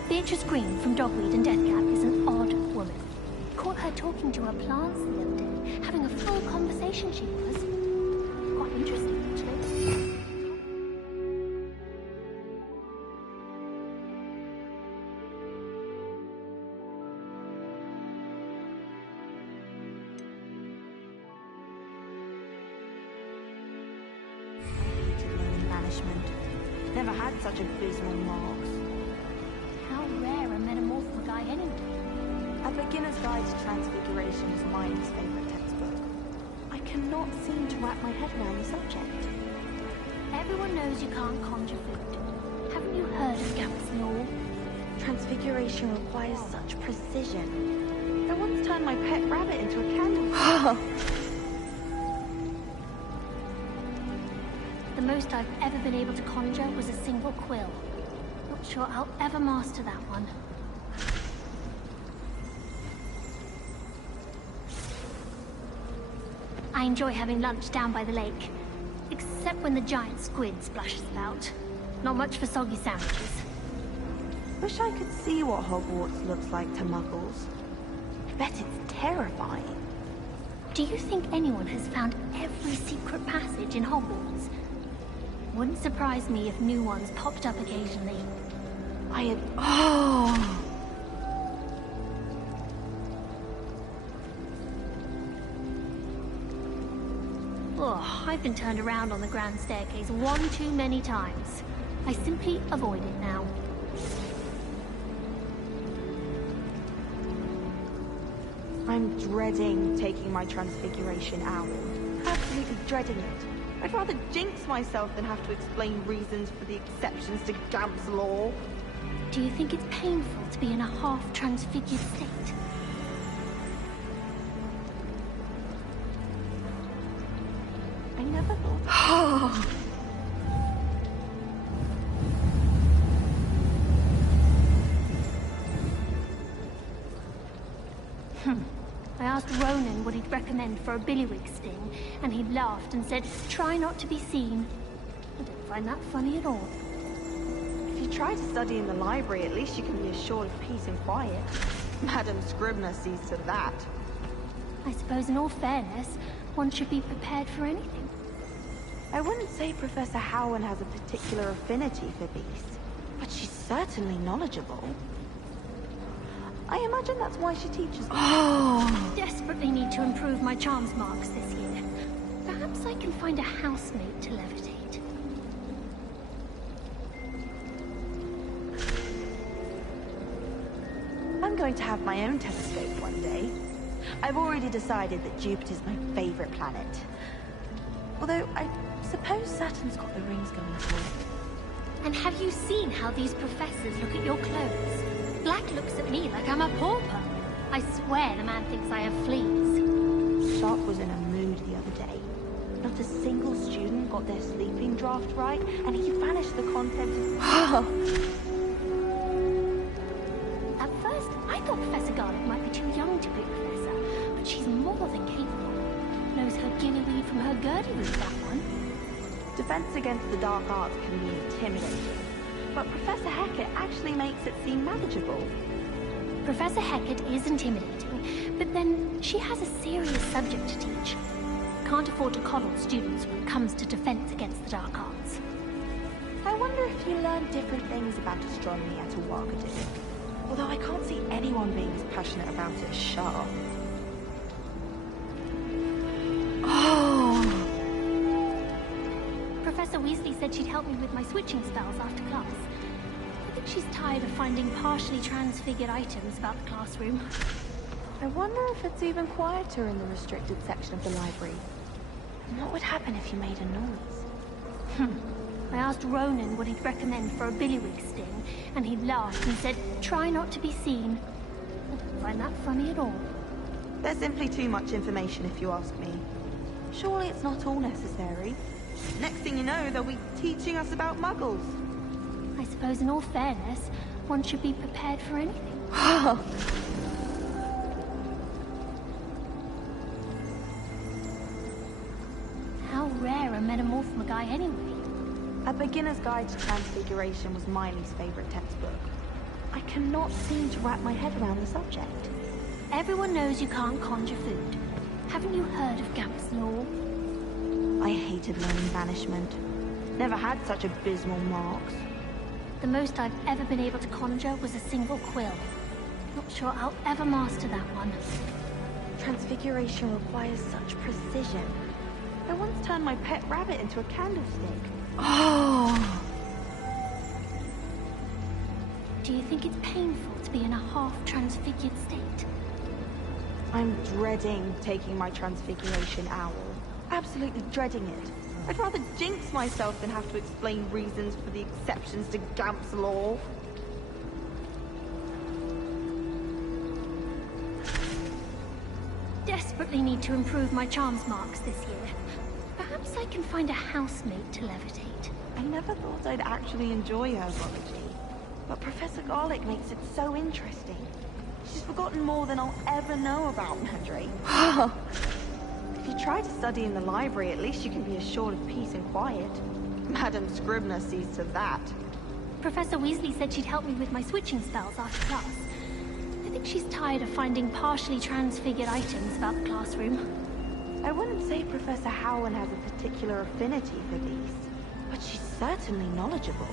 Beatrice Green from Dogweed and Deathcap is an odd woman. Caught her talking to her plants the other day, having a full conversation she was. Quite interesting, actually. Never had such abysmal marks. How rare a metamorpho guy anyway. A Beginner's Guide to Transfiguration is my least favourite textbook. I cannot seem to wrap my head around the subject. Everyone knows you can't conjure food. Haven't you heard of Gamp's Law? Transfiguration requires such precision. I once turned my pet rabbit into a candle. The most I've ever been able to conjure was a single quill. Not sure I'll ever master that one. I enjoy having lunch down by the lake. Except when the giant squid splashes about. Not much for soggy sandwiches. Wish I could see what Hogwarts looks like to muggles. I bet it's terrifying. Do you think anyone has found every secret passage in Hogwarts? Wouldn't surprise me if new ones popped up occasionally. Oh, I've been turned around on the grand staircase one too many times. I simply avoid it now. I'm dreading taking my transfiguration out. Absolutely dreading it. I'd rather jinx myself than have to explain reasons for the exceptions to Gamp's Law. Do you think it's painful to be in a half-transfigured state? I never thought... I asked Ronan what he'd recommend for a billywig sting, and he laughed and said, try not to be seen. I don't find that funny at all. If you try to study in the library, at least you can be assured of peace and quiet. Madam Scribner sees to that. I suppose in all fairness, one should be prepared for anything. I wouldn't say Professor Howard has a particular affinity for beasts, but she's certainly knowledgeable. I imagine that's why she teaches me. I desperately need to improve my charms marks this year. Perhaps I can find a housemate to levitate. I'm going to have my own telescope one day. I've already decided that Jupiter's my favorite planet. Although, I suppose Saturn's got the rings going for it. And have you seen how these professors look at your clothes? Black looks at me like I'm a pauper. I swear the man thinks I have fleas. Sharp was in a mood the other day. Not a single student got their sleeping draft right, and he vanished the contents of... At first, I thought Professor Garlick might be too young to be a professor, but she's more than capable. Knows her gillyweed from her gurdy-weed, that one. Defense against the dark arts can be intimidating, but Professor Hecat actually makes it seem manageable. Professor Hecat is intimidating, but then she has a serious subject to teach. Can't afford to coddle students when it comes to defense against the dark arts. I wonder if you learn different things about astronomy at Ouagadougou. Although I can't see anyone being as passionate about it as Shah. Professor Weasley said she'd help me with my switching spells after class. I think she's tired of finding partially transfigured items about the classroom. I wonder if it's even quieter in the restricted section of the library. And what would happen if you made a noise? I asked Ronan what he'd recommend for a billywig sting, and he laughed and said, try not to be seen. I didn't find that funny at all. There's simply too much information if you ask me. Surely it's not all necessary. Next thing you know, they'll be teaching us about muggles. I suppose in all fairness, one should be prepared for anything. How rare a metamorph guy anyway? A Beginner's Guide to Transfiguration was Miley's favorite textbook. I cannot seem to wrap my head around the subject. Everyone knows you can't conjure food. Haven't you heard of Gamp's Law? I hated learning banishment. Never had such abysmal marks. The most I've ever been able to conjure was a single quill. Not sure I'll ever master that one. Transfiguration requires such precision. I once turned my pet rabbit into a candlestick. Oh! Do you think it's painful to be in a half-transfigured state? I'm dreading taking my transfiguration owl. Absolutely dreading it. I'd rather jinx myself than have to explain reasons for the exceptions to Gamp's Law. Desperately need to improve my charms marks this year. Perhaps I can find a housemate to levitate. I never thought I'd actually enjoy herbology, but Professor Garlic makes it so interesting. She's forgotten more than I'll ever know about Mandrake. If you try to study in the library, at least you can be assured of peace and quiet. Madam Scribner sees to that. Professor Weasley said she'd help me with my switching spells after class. I think she's tired of finding partially transfigured items about the classroom. I wouldn't say Professor Howland has a particular affinity for these, but she's certainly knowledgeable.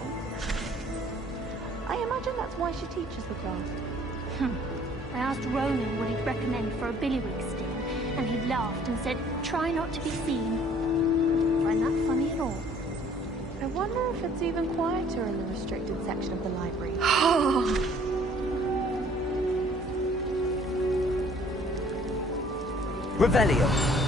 I imagine that's why she teaches the class. I asked Ronan what he'd recommend for a billywig sting, and he laughed and said, try not to be seen. Find that funny at all? I wonder if it's even quieter in the restricted section of the library. Revelio.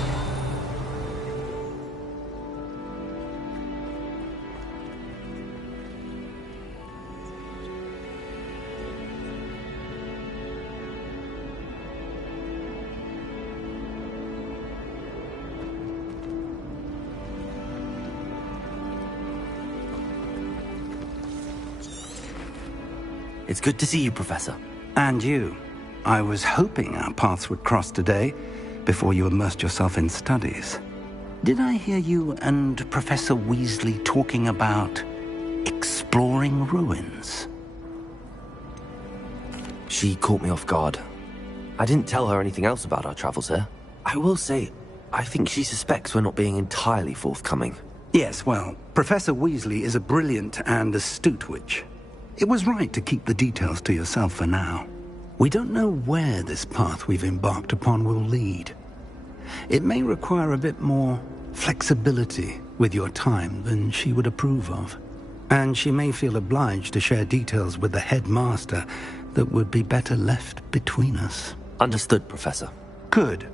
It's good to see you, Professor. And you. I was hoping our paths would cross today, before you immersed yourself in studies. Did I hear you and Professor Weasley talking about exploring ruins? She caught me off guard. I didn't tell her anything else about our travels here. I will say, I think she suspects we're not being entirely forthcoming. Yes, well, Professor Weasley is a brilliant and astute witch. It was right to keep the details to yourself for now. We don't know where this path we've embarked upon will lead. It may require a bit more flexibility with your time than she would approve of. And she may feel obliged to share details with the headmaster that would be better left between us. Understood, Professor. Good.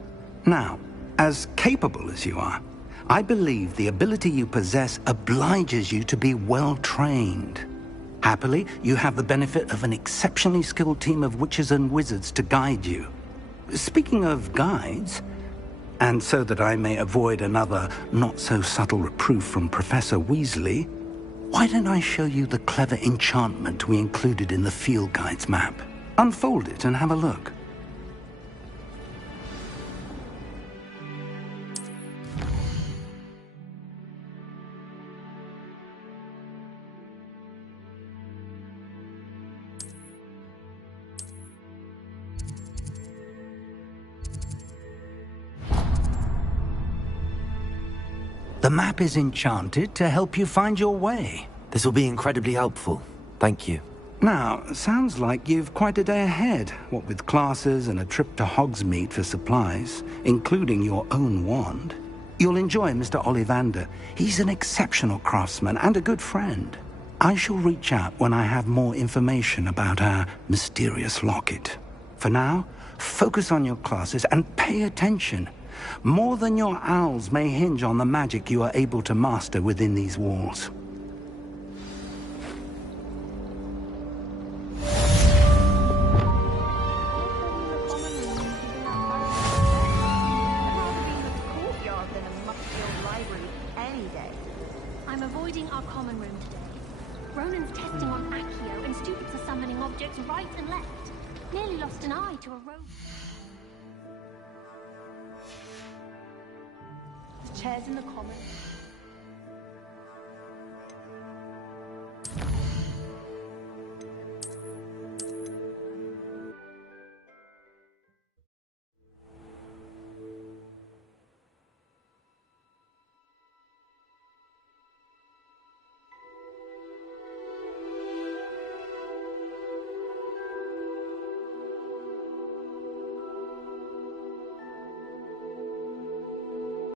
Now, as capable as you are, I believe the ability you possess obliges you to be well-trained. Happily, you have the benefit of an exceptionally skilled team of witches and wizards to guide you. Speaking of guides, and so that I may avoid another not-so-subtle reproof from Professor Weasley, why don't I show you the clever enchantment we included in the field guide's map? Unfold it and have a look. The map is enchanted to help you find your way. This will be incredibly helpful. Thank you. Now, sounds like you've quite a day ahead, what with classes and a trip to Hogsmeade for supplies, including your own wand. You'll enjoy Mr. Ollivander. He's an exceptional craftsman and a good friend. I shall reach out when I have more information about our mysterious locket. For now, focus on your classes and pay attention. More than your owls may hinge on the magic you are able to master within these walls. I'm avoiding our common room today. Ronan's testing on Accio, and students are summoning objects right and left. Nearly lost an eye to a rogue. The chairs in the common.